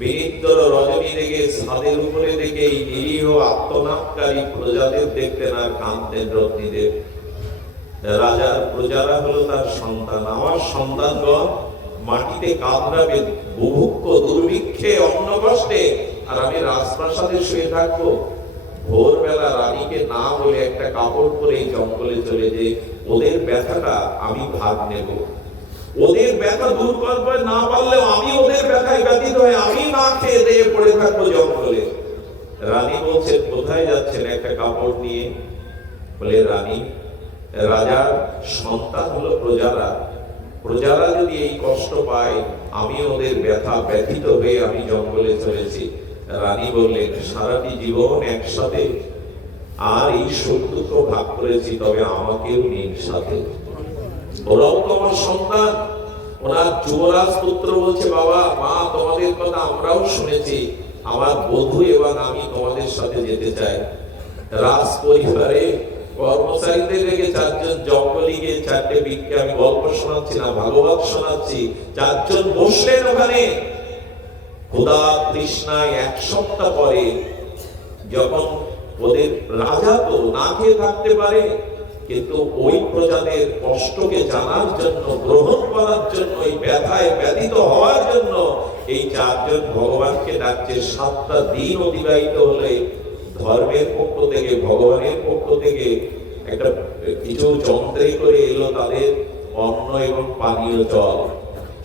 বিনিদ্র রজনী দেখে, ছাদের উপরে দেখে এই নিরীহ আত্মনাদকারী প্রজাদের দেখতেন আর কাঁদতেন রত্নীদেব। রাজার প্রজারা হলো তার সন্তান। আমার সন্তানগণ মাটিতে কাঁদবে বুভুক্ষ, দুর্ভিক্ষে, অন্ন কষ্টে, আর আমি রাজপ্রাসাদে শুয়ে থাকবো। ভোরবেলা রানীকে না বলে একটা কাপড় পরে জঙ্গলে চলে যে ওদের ব্যথাটা আমি ভাগ নেব, ওদের ব্যথা দূর করবে না পারলেও আমি ওদের ব্যথায় ব্যথিত হয়ে আমি না খেয়ে দিয়ে পড়ে থাকবো জঙ্গলে। রানী বলছেন, কোথায় যাচ্ছেন? একটা কাপড় নিয়ে। বলে, রানী, রাজার সন্তান হলো প্রজারা, প্রজারা যদি এই কষ্ট পায়, আমি ওদের ব্যথা ব্যথিত হয়ে আমি জঙ্গলে চলেছি। রানী বললেন, সারাটি জীবন একসাথে আর এই সুখ দুঃখ ভাগ করেছি, তবে আমাকেও নিন সাথে। ওরাও তো আমার সন্তান। ওনার যুবরাজ পুত্র বলছে, বাবা মা তোমাদের কথা আমরাও শুনেছি, আমার বধূ এবং আমি তোমাদের সাথে যেতে চাই। রাজ পরিবারে কর্মচারীদের রেখে চারজন জঙ্গলে গিয়ে চারটে ভিক্ষে, আমি গল্প শোনাচ্ছি না, ভাগবত শোনাচ্ছি, চারজন বসলেন ওখানে। ক্ষুধা তৃষ্ণায় এক সপ্তাহ পরে যখন ওদের রাজা তো না খেয়ে থাকতে পারে, কিন্তু ওই প্রজাদের কষ্টকে জানার জন্য, গ্রহণ করার জন্য, এই ব্যথায় ব্যথিত হওয়ার জন্য এই চারজন ভগবানকে ডাকছে। 7টা দিন অতিবাহিত হলে ধর্মের পক্ষ থেকে, ভগবানের পক্ষ থেকে একটা কিছু যন্ত্রে করে এলো তাদের অন্ন এবং পানীয় জল।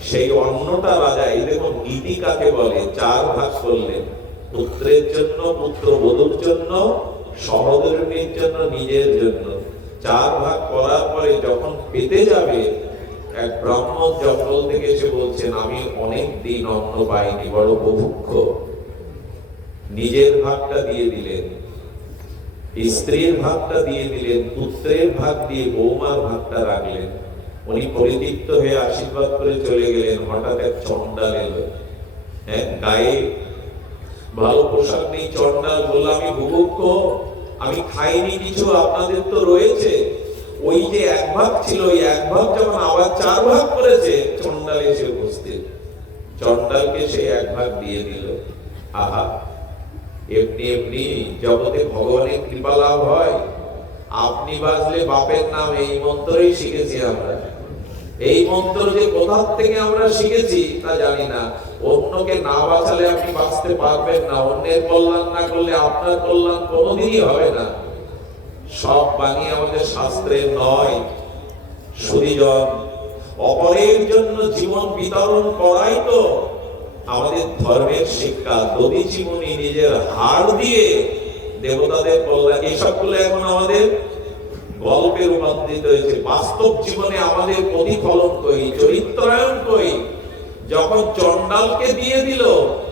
সেই অন্নটা রাজা, এই দেখুন নীতি কাকে বলে, 4 ভাগ করলেন। পুত্রের জন্য, পুত্রবধূর জন্য, সহধর্মীর জন্য, নিজের জন্য। 4 ভাগ করার পরে যখন পেতে যাবে, এক ব্রাহ্মণ জঙ্গল থেকে এসে বলছেন, আমি অনেক দিন অন্ন পাইনি, বড় বুভুক্ষ। নিজের ভাগটা দিয়ে দিলেন, স্ত্রীর ভাগটা দিয়ে দিলেন, পুত্রের ভাগ দিয়ে বৌমার ভাগটা রাখলেন। উনি পরিতৃপ্ত হয়ে আশীর্বাদ করে চলে গেলেন। হঠাৎ এক চন্ডাল এলো, গায়ে ভালো পোশাক নেই। চন্ডাল বলল, আমি বুভুক্ষ, আমি খাইনি কিছু, আপনাদের তো রয়েছে। ওই যে 1 ভাগ ছিল, ওই 1 ভাগ যখন আবার 4 ভাগ করেছে, চন্ডাল এসে উপস্থিত। চন্ডালকে সে 1 ভাগ দিয়ে দিল। আহা, এমনি এমনি জগতে ভগবানের কৃপা লাভ হয়? আপনি বাজলে বাপের নাম, এই মন্ত্রই শিখেছি আমরা। এই মন্ত্র যে কোথা থেকে আমরা শিখেছি তা জানি না। অন্যকে না বাঁচালে আপনি বাঁচতে পারবেন না, অন্যের কল্যাণ না করলে আপনার কল্যাণ কোনোদিনই হবে না। সব বাণী আমাদের শাস্ত্রের নয়। সুধীজন, অপরের জন্য জীবন বিতরণ করাই তো আমাদের ধর্মের শিক্ষা। দধিচি মুনি নিজের হাড় দিয়ে দেবতাদের কল্যাণ, এসবগুলো এখন আমাদের গল্পে রূপান্তরিত হয়েছে। বাস্তব জীবনে আমাদের প্রতিফলন কই, চরিত্রায়ন কই? যখন চন্ডালকে দিয়ে দিল,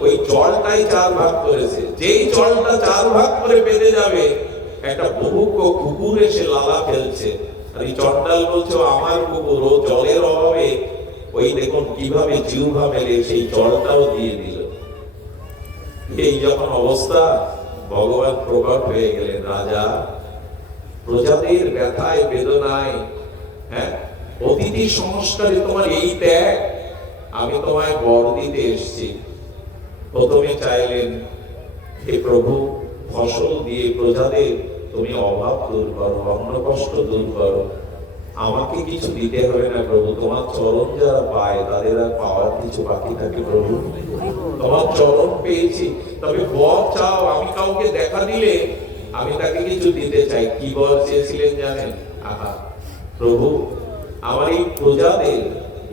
ওই জলটাই 4 ভাগ করেছে। যেই জলটা 4 ভাগ করে পেতে যাবে, একটা বুভুক্ষ কুকুর এসে লালা ফেলছে, আর এই চন্ডাল বলছে আমার কুকুর, ও জলের অভাবে ওই দেখুন কিভাবে জিহ্বা মেলে সেই জলটাও দিয়ে দিল। এই যখন অবস্থা, ভগবান প্রকট হয়ে গেলেন। রাজা, প্রজাদের ব্যথায় বেদনায়, অতিথি সংস্কারে তোমার এই ত্যাগ, আমি তোমায় বর দিতে এসেছি। প্রথমে চাইলেন, হে প্রভু, ফসল দিয়ে প্রজাদের তুমি অভাব দূর করো, অন্ন কষ্ট দূর করো। আমাকে কিছু দিতে হবে না প্রভু, তোমার চরণ যারা পায় তাদের আর পাওয়ার কিছু বাকি থাকে প্রভু। তোমার চরণ পেয়েছি, তবে বর চাও। আমি কাউকে দেখা দিলে আমি তাকে কিছু দিতে চাই। কি বর চেয়েছিলেন জানেন? আহা, প্রভু, আমার এই প্রজাদের,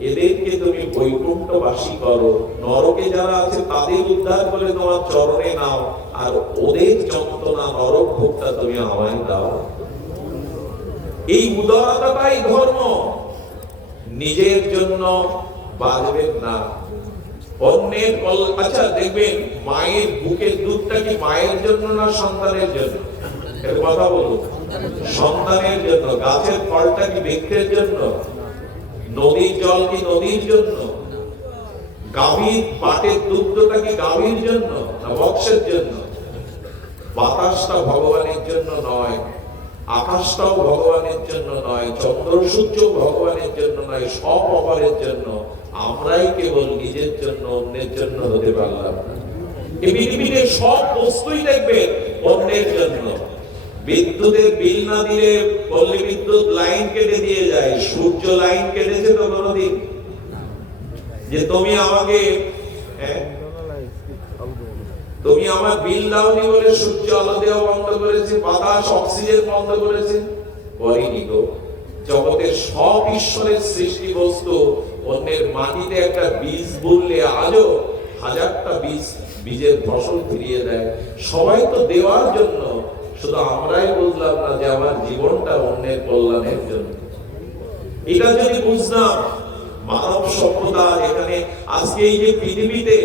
এদেরকে তুমি বৈকুণ্ঠবাসী করো, নরকে যারা আছে তাদের উদ্ধার করে তোমার চরণে নাও, আর ওদের যন্ত্রণা নরক ভোগটা তুমি আমায় দাও। এই উদারতাটাই ধর্ম। নিজের জন্য বাঁচবেন না, অন্যের আচ্ছা দেখবেন, মায়ের বুকের দুধটা কি মায়ের জন্য না সন্তানের জন্য? এর কথা বলুন। সন্তানের জন্য। গাছের ফলটা কি ব্যক্তির জন্য? নদীর জল কি নদীর জন্য? গাভীর পাটের দুধটা কি গাভীর জন্য না বক্সের জন্য? বাতাসটা ভগবানের জন্য নয়, আকাশটাও ভগবানের জন্য নয়, চন্দ্র সূর্য ভগবানের জন্য নয়, সব অপরের জন্য। আমরাই কেবল নিজের জন্য, অন্যের জন্য হতে পারলাম না। এই পৃথিবীতে সব বস্তুই দেখবেন অন্যের জন্য। বিদ্যুতের বিল না দিলে পল্লী বিদ্যুৎ লাইন কেটে দিয়ে যায়। সূর্য লাইন কেটেছে তো কোনদিন? যে তুমি আমাকে, তুমি আমার বিল দাওনি বলে সূর্য আলো দেওয়া বন্ধ করেছে, বাতাস অক্সিজেন বন্ধ করেছে? করেনি গো। জগতের সব ঈশ্বরের সৃষ্টি বস্তু অন্যের মাটিতে একটা বীজ বুনলে আজও হাজারটা বীজের ফসল ফিরিয়ে দেয়। সবাই তো দেওয়ার জন্য, শুধু আমরাই বুঝলাম না যে আমার জীবনটা অন্যের কল্যাণের জন্য। এটা যদি বুঝতাম, মানব সভ্যতা এখানে আজকে এই যে পৃথিবীতে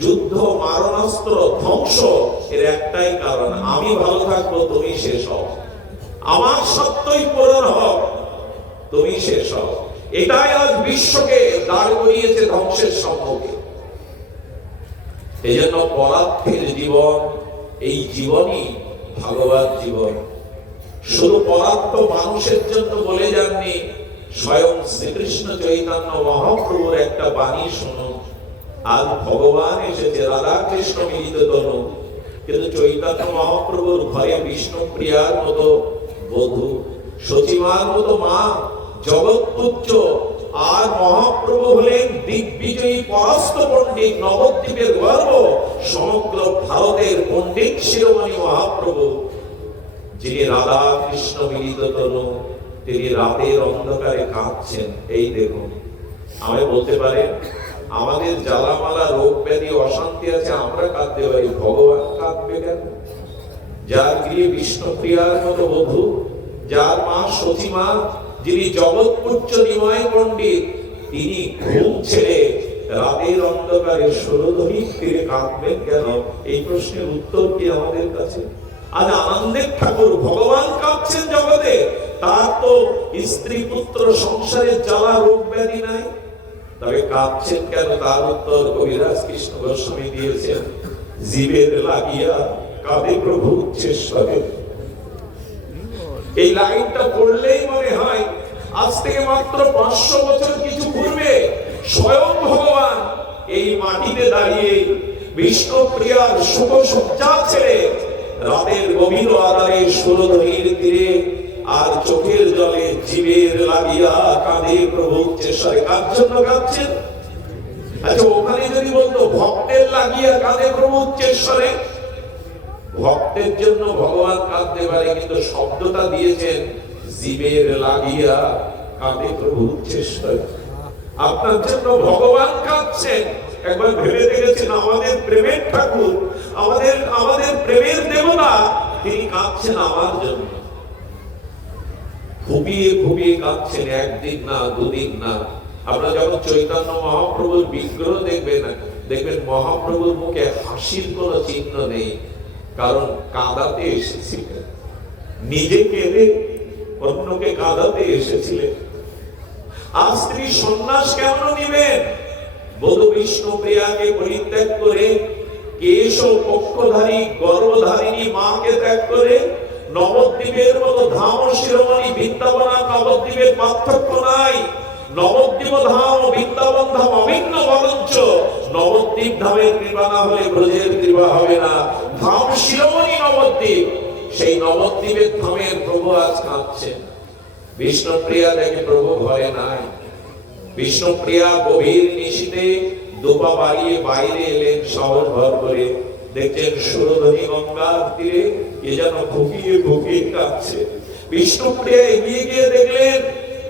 যুদ্ধ, মারণাস্ত্র, ধ্বংস, এর একটাই কারণ, আমি ভালো থাকবো তুমি শেষ হও, আমার সত্যই পূরণ হোক তুমি শেষ হও। এটাই আজ বিশ্বকে দাঁড় করিয়েছে ধ্বংসের সম্মুখে। এই জন্য পরার্থের জীবন, এই জীবনই ভাগবত জীবন। শুধু পরার্থ মানুষের জন্য বলে যাননি, স্বয়ং শ্রীকৃষ্ণ চৈতন্য মহাপ্রভুর একটা বাণী শুনুন। আজ ভগবান এসেছে, রাধা কৃষ্ণ মিলিত তনু, কিন্তু চৈতন্য মহাপ্রভুর ঘরে বিষ্ণু প্রিয়ার মতো বধূ, সচিমার মতো মা, জগৎ পুত্র। আর মহাপ্রভু হলেন দিগ্বিজয়ী পরাস্ত পণ্ডিত, নবদ্বীপের গর্ব, সমগ্র ভারতের পণ্ডিত শিরোমণি মহাপ্রভু, যিনি রাধা কৃষ্ণ মিলিত তনু। তিনি রাতের অন্ধকারে কাঁদছেন। এই দেখুন, আমি বলতে পারেন আমাদের জ্বালামালা, রোগ ব্যাধি, অশান্তি আছে, আমরা কাঁদতে পারি, ভগবান কাঁদবে কেন? যার গৃহে বিষ্ণু প্রিয়ার মতো বধূ, যার মা সচিমা, যিনি জগৎ পুত্র নিময় পণ্ডিত, তিনি ঘুম ছেড়ে রাতের অন্ধকারে সুরধনী ফিরে কাঁদবেন কেন? এই প্রশ্নের উত্তর কি আমাদের কাছে? আজ আনন্দের ঠাকুর ভগবান কাঁদছেন জগতে, তার তো স্ত্রী পুত্র সংসারের জ্বালা, রোগ ব্যাধি নাই, তবে কাঁদছেন কেন? তার উত্তর কবিরাজ কৃষ্ণ গোস্বামী দিয়েছেন, জীবের লাগিয়া কাঁদে প্রভু উচ্চেশ্বরে। এই লাইনটা পড়লেই মনে হয় আজ থেকে মাত্র 500 বছর কিছু পূর্বে স্বয়ং ভগবান এই মাটিতে দাঁড়িয়ে বিষ্ণু প্রিয়ার শুভ সজ্জা ছেড়ে রাতের গভীর আধারে সুরধনীর তীরে আর চোখের জলে জীবের লাগিয়া কাঁধে প্রভু উচ্চেশ্বরে কার জন্য কাঁদছেন? আচ্ছা, ওখানে যদি বলতো ভক্তের লাগিয়া কাঁধে প্রভু উচ্চেশ্বরে, ভক্তের জন্য ভগবান কাঁদতে পারে, কিন্তু শব্দটা দিয়েছেন জীবের লাগিয়া কাঁধে প্রভু উচ্চেশ্বরে। আপনার জন্য ভগবান কাঁদছেন। একবার ভেবে দেখেছেন আমাদের প্রেমের ঠাকুর, আমাদের প্রেমের দেবতা, তিনি কাঁদছেন আমার জন্য। ফুপিয়ে ফুপিয়ে কাঁদছেন, একদিন না, দুদিন না। আপনারা যখন চৈতন্য মহাপ্রভুর বিগ্রহ দেখবেন মহাপ্রভুর মুখে হাসির কোনো চিহ্ন নেই, কারণ কাঁদাতে এসেছিলেন। নিজে কেঁদে অন্যকে কাঁদাতে এসেছিলেন। আজ তিনি সন্ন্যাস কেমন নিবেন? বধূ বিষ্ণু প্রিয়াকে পরিত্যাগ করে, কেশ ও পক্ষধারী গর্ভধারিণী মাকে ত্যাগ করে, নবদ্বীপের মতো ধাম ও শিরোমণি বৃন্দাবন আর নবদ্বীপের পার্থক্য নাই। নবদ্বীপ ধাম ও বৃন্দাবন ধাম অভিন্ন, বরঞ্চ নবদ্বীপ ধামের কৃপা না হলে ব্রজের কৃপা হবে না। ধাম শিরোমণি নবদ্বীপ, সেই নবদ্বীপের ধামের প্রভু আজ কাঁদছেন। বিষ্ণুপ্রিয়া দেখে প্রভু ঘরে নাই। বিষ্ণুপ্রিয়া গভীর নিশীথে দুপা বাড়িয়ে বাইরে এলেন শহর ভর করে। দেখছেন সুরধনী গঙ্গার তীরে কে যেন ফুকিয়ে ফুকিয়ে কাঁদছে। বিষ্ণুপ্রিয়া এগিয়ে গিয়ে দেখলেন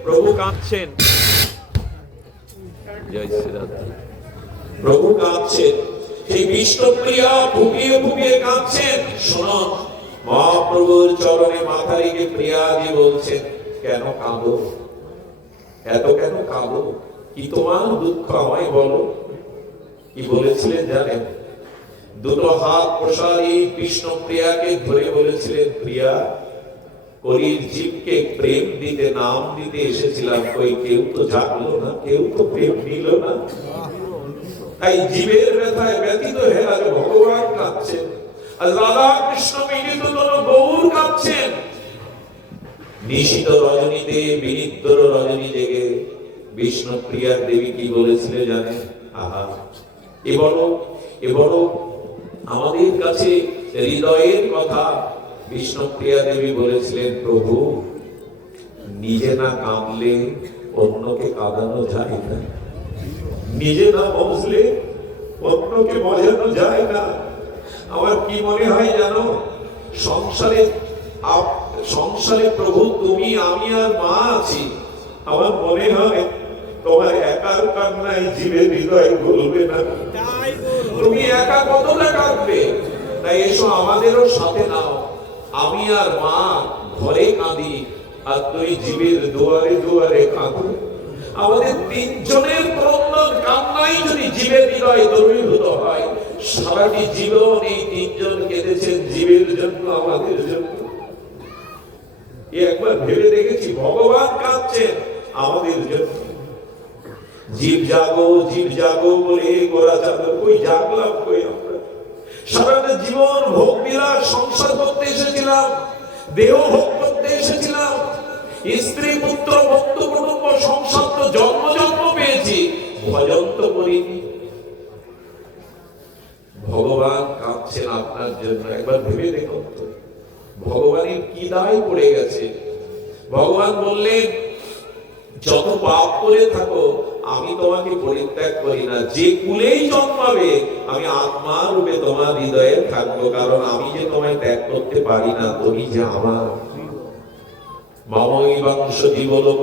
প্রভু কাঁদছেন। জয় শ্রীরাধা। প্রভু কাঁদছেন, সেই বিষ্ণুপ্রিয়া ফুকিয়ে ফুকিয়ে কাঁদছেন। শুনুন, মহাপ্রভুর চরণে মাথা রেখে প্রিয়াজি বলছেন, কেন কাঁদো? এত কেন কাঁদো? কি তোমার দুঃখ আমায় বলো। কি বলেছিলেন জানেন? দুটো হাত প্রসারী বিষ্ণুপ্রিয়াকে ধরে বলেছিলেন, প্রিয়া, কলির জীবকে প্রেম দিতে, নাম দিতে এসেছিলাম, কই কেউ তো জাগলো না, কেউ তো প্রেম নিল না। তাই জীবের ব্যথায় ব্যথিত হয়ে আজ ভগবান কাঁদছেন, আজ রাধা কৃষ্ণ মিলিত গৌর কাঁদছেন। নিশীত রজনীতে বিনিদ্র রজনী জেগে বিষ্ণুপ্রিয়ার দেবী কি বলেছিলেন জানেন? আহা, এ বড় আমাদের কাছে হৃদয়ের কথা। বিষ্ণুপ্রিয়া দেবী বলেছিলেন, প্রভু, নিজে না কাঁদলে অন্যকে কাঁদানো যায় না, নিজে না মজলে অন্যকে মজানো যায় না। আমার কি মনে হয় জানো, সংসারে প্রভু তুমি, আমি আর মা আছি। আমার মনে হয় তোমার একার কান্নায় জীবের হৃদয় গলবে না। তুমি একা কতটা কাঁদবে? তাই এসো আমাদেরও সাথে নাও। আমি আর মা ঘরে কাঁদি, আর তুই জীবের দুয়ারে দুয়ারে কাঁদো। আমাদের তিনজনের ক্রন্দন কান্নাই যদি জীবের হৃদয় দ্রবীভূত হয়, সারাটি জীবন এই তিনজন কেঁদেছেন জীবের জন্য, আমাদের জন্য। একবার ভেবে দেখেছি, ভগবান কাঁদছেন আমাদের জন্য। জীব জাগো বলে গোরা চাদর, কই জাগলাম, কই আমরা? সারাটা জীবন ভোগ বিলাস সংসার করতে এসেছিলাম, দেহ ভোগ করতে এসেছিলাম। স্ত্রী পুত্র বন্ধু কুটুম্ব সংসার তো জন্ম জন্ম পেয়েছি, ভজন তো করিনি। ভগবান কাঁদছেন আপনার জন্য। একবার ভেবে দেখুন তো, ভগবানের কি দায় পড়ে গেছে। ভগবান বললেন, যত পাপ করে থাকো আমি তোমাকে পরিত্যাগ করি না। যে কুলেই জন্মাবে আমি আত্মা রূপে তোমার হৃদয়ে থাকবো, কারণ আমি যে তোমায় ত্যাগ করতে পারি না, তুমি যে আমার। মামৈবাংশ জীবলোক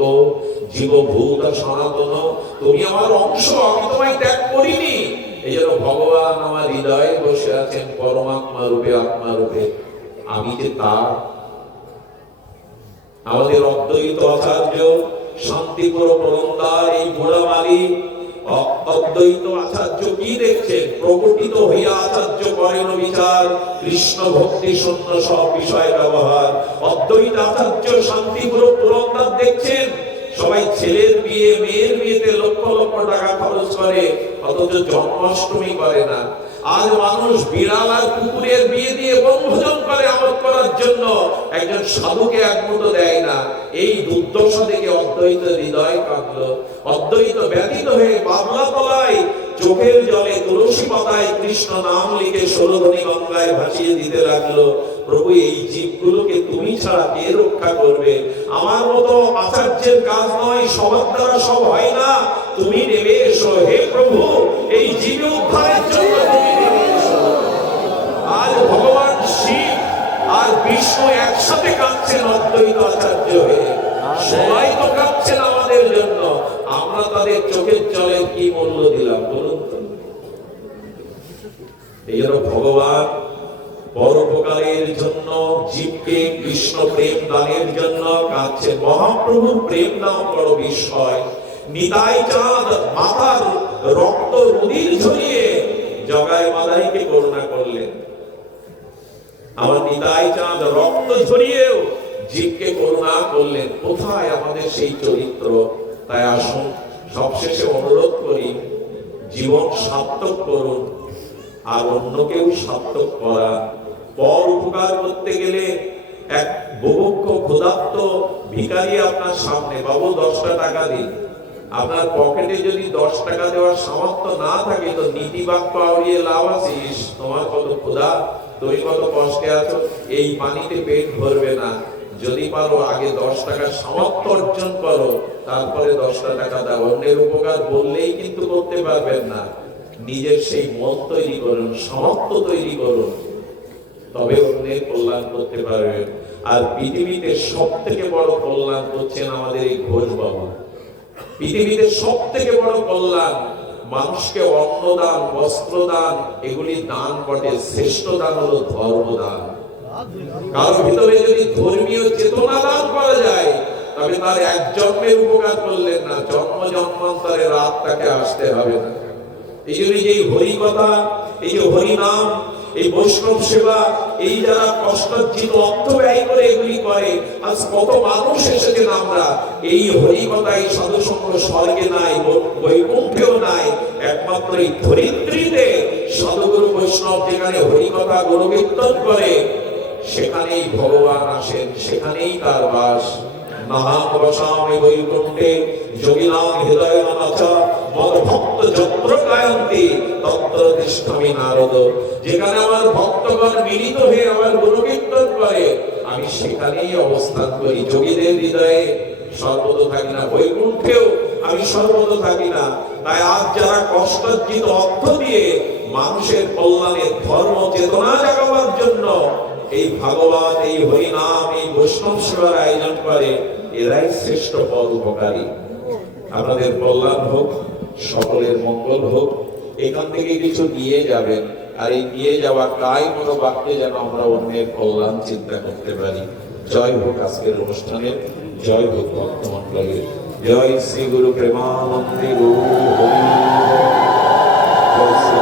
জীবভূত সনাতন, তুমি আমার অংশ, আমি তোমায় ত্যাগ করিনি। এই জন্য ভগবান আমার হৃদয়ে বসে আছেন পরমাত্মা রূপে, আত্মা রূপে। আমি যে তার। আমাদের অদ্বৈত আচার্য শান্তিপুর প্রবন্দার এই বুড়ামালি অদ্বৈত আচার্য কি দেখছেন? প্রকটিত হইয়া আচার্য করেন বিচার, কৃষ্ণ ভক্তি শূন্য সব বিষয় ব্যবহার। অদ্বৈত আচার্য শান্তিপুর পুরন্দার দেখছেন, সবাই ছেলের বিয়ে মেয়ের বিয়েতে লক্ষ লক্ষ টাকা খরচ করে, অথচ জন্মাষ্টমী করে না। আজ মানুষ বিড়াল আর কুকুরের বিয়ে দিয়ে বনভোজন করে আমোদ করার জন্য, একজন সাধুকে এক মুঠো দেয় না। এই দুর্দশা দেখে অদ্বৈত হৃদয় কাঁদল। অদ্বৈত ব্যথিত হয়ে বাবলা তলায় চোখ চোখের জলে তুলসী পাতায় কৃষ্ণ নাম লিখে ষোলধ্বনি গঙ্গায় ভাসিয়ে দিতে লাগলো। প্রভু, এই জীবগুলোকে তুমি ছাড়া কে রক্ষা করবে? আমার মতো আচার্যের কাজ নয়, সবার দ্বারা সব হয় না, তুমি নেমে এসো। হে প্রভু, এই জীব উদ্ধারের জন্য তুমি নেমে এসো। আজ ভগবান শিব আর বিষ্ণু একসাথে কাঁদছেন অদ্বৈত আচার্য হয়ে। সবাই তো কাঁদছেন আমাদের জন্য, আমরা তাদের চোখের জলের কি মূল্য দিলাম বলুন তো? এই জন্য ভগবান পরোপকারের জন্য, জীবকে কৃষ্ণ প্রেম দানের জন্য কাঁদছেন। মহাপ্রভুর প্রেম নাম বড় বিষয়। নিতাই চাঁদ মাথার রক্ত নদীর ঝরিয়ে জগায় মাদাইকে করুণা করলেন। আমার নিতাই চাঁদ রক্ত ঝরিয়েও জীবকে করুণা করলেন। কোথায় আমাদের সেই চরিত্র? তাই আসুন সবশেষে অনুরোধ করি, জীবন সার্থক করুন আর অন্যকেও সার্থক করা। পর উপকার করতে গেলে এক বুভুক্ষ ক্ষুধার্ত ভিখারি আপনার সামনে, বাবু 10টা টাকা দিন। আপনার পকেটে যদি 10 টাকা দেওয়ার সামর্থ্য না থাকে তো নীতি বাক্য আওড়িয়ে লাভ আছে। তোমার কত ক্ষুধা, তুমি কত কষ্টে আছো, এই পানিতে পেট ভরবে না। যদি পারো আগে 10 টাকার সামর্থ্য অর্জন করো, তারপরে 10টা টাকা দাও। অন্যের উপকার বললেই কিন্তু করতে পারবেন না। নিজের সেই মন তৈরি করুন, সামর্থ্য তৈরি করুন, তবে অন্যের কল্যাণ করতে পারবেন। আর পৃথিবীতে সব থেকে বড় কল্যাণ করছেন আমাদের এই ঘোষ বাবা। পৃথিবীতে সব থেকে বড় কল্যাণ মানুষকে অন্নদান, বস্ত্রদান, এগুলি দান বটে। শ্রেষ্ঠ দান হলো ধর্মদান। কারোর ভিতরে যদি ধর্মীয় চেতনা দান করা যায়, তবে তার এক জন্মের উপকার করলেন না, জন্ম জন্মান্তরে রাত তাকে আসতে হবে না। এই জন্য এই হরি কথা, এই যে হরি নাম, এই বৈষ্ণব সেবা, এই যারা কষ্টার্জিত অর্থ ব্যয় করে এগুলি করে, আজ কত মানুষ এসেছেন। আমরা এই হরি কথা, এই সাধু সঙ্গ স্বর্গে নাই, বৈকুণ্ঠেও নাই, একমাত্র এই ধরিত্রীতে সাধুগুরু বৈষ্ণব যেখানে হরি কথা গুণকীর্তন করে, সেখানেই ভগবান আসেন, সেখানেই তার বাস। নাহাং বসামি বৈকুণ্ঠে যোগিনাং হৃদয়নাথা মদ ভক্ত যত্র গায়ন্তি তত্র তিষ্ঠামি নারদ। যেখানে আমার ভক্তগণ মিলিত হয়ে আমার গুণকীর্তন করে, আমি সেখানেই অবস্থান করি। যোগীদের হৃদয়ে সর্বদা থাকি না, বৈকুণ্ঠেও আমি সর্বদা থাকি না। তাই আজ যারা কষ্টার্জিত অর্থ দিয়ে মানুষের কল্যাণে ধর্ম চেতনা জাগাবার জন্য এই ভাগবত, এই হরিনাম, এই বৈষ্ণব সেবার আয়োজন করে, এরাই শ্রেষ্ঠ পরোপকারী। আপনাদের কল্যাণ হোক, সকলের মঙ্গল হোক। এখান থেকে কিছু নিয়ে যাবেন, আর এই নিয়ে যাওয়া কাই কোনো বাক্যে যেন আমরা অন্যের কল্যাণ চিন্তা করতে পারি। জয় হোক আজকের অনুষ্ঠানের, জয় হোক ভক্তমণ্ডলের। জয় শ্রী গুরু প্রেমানন্দে গুরু হরি। জয় শ্রী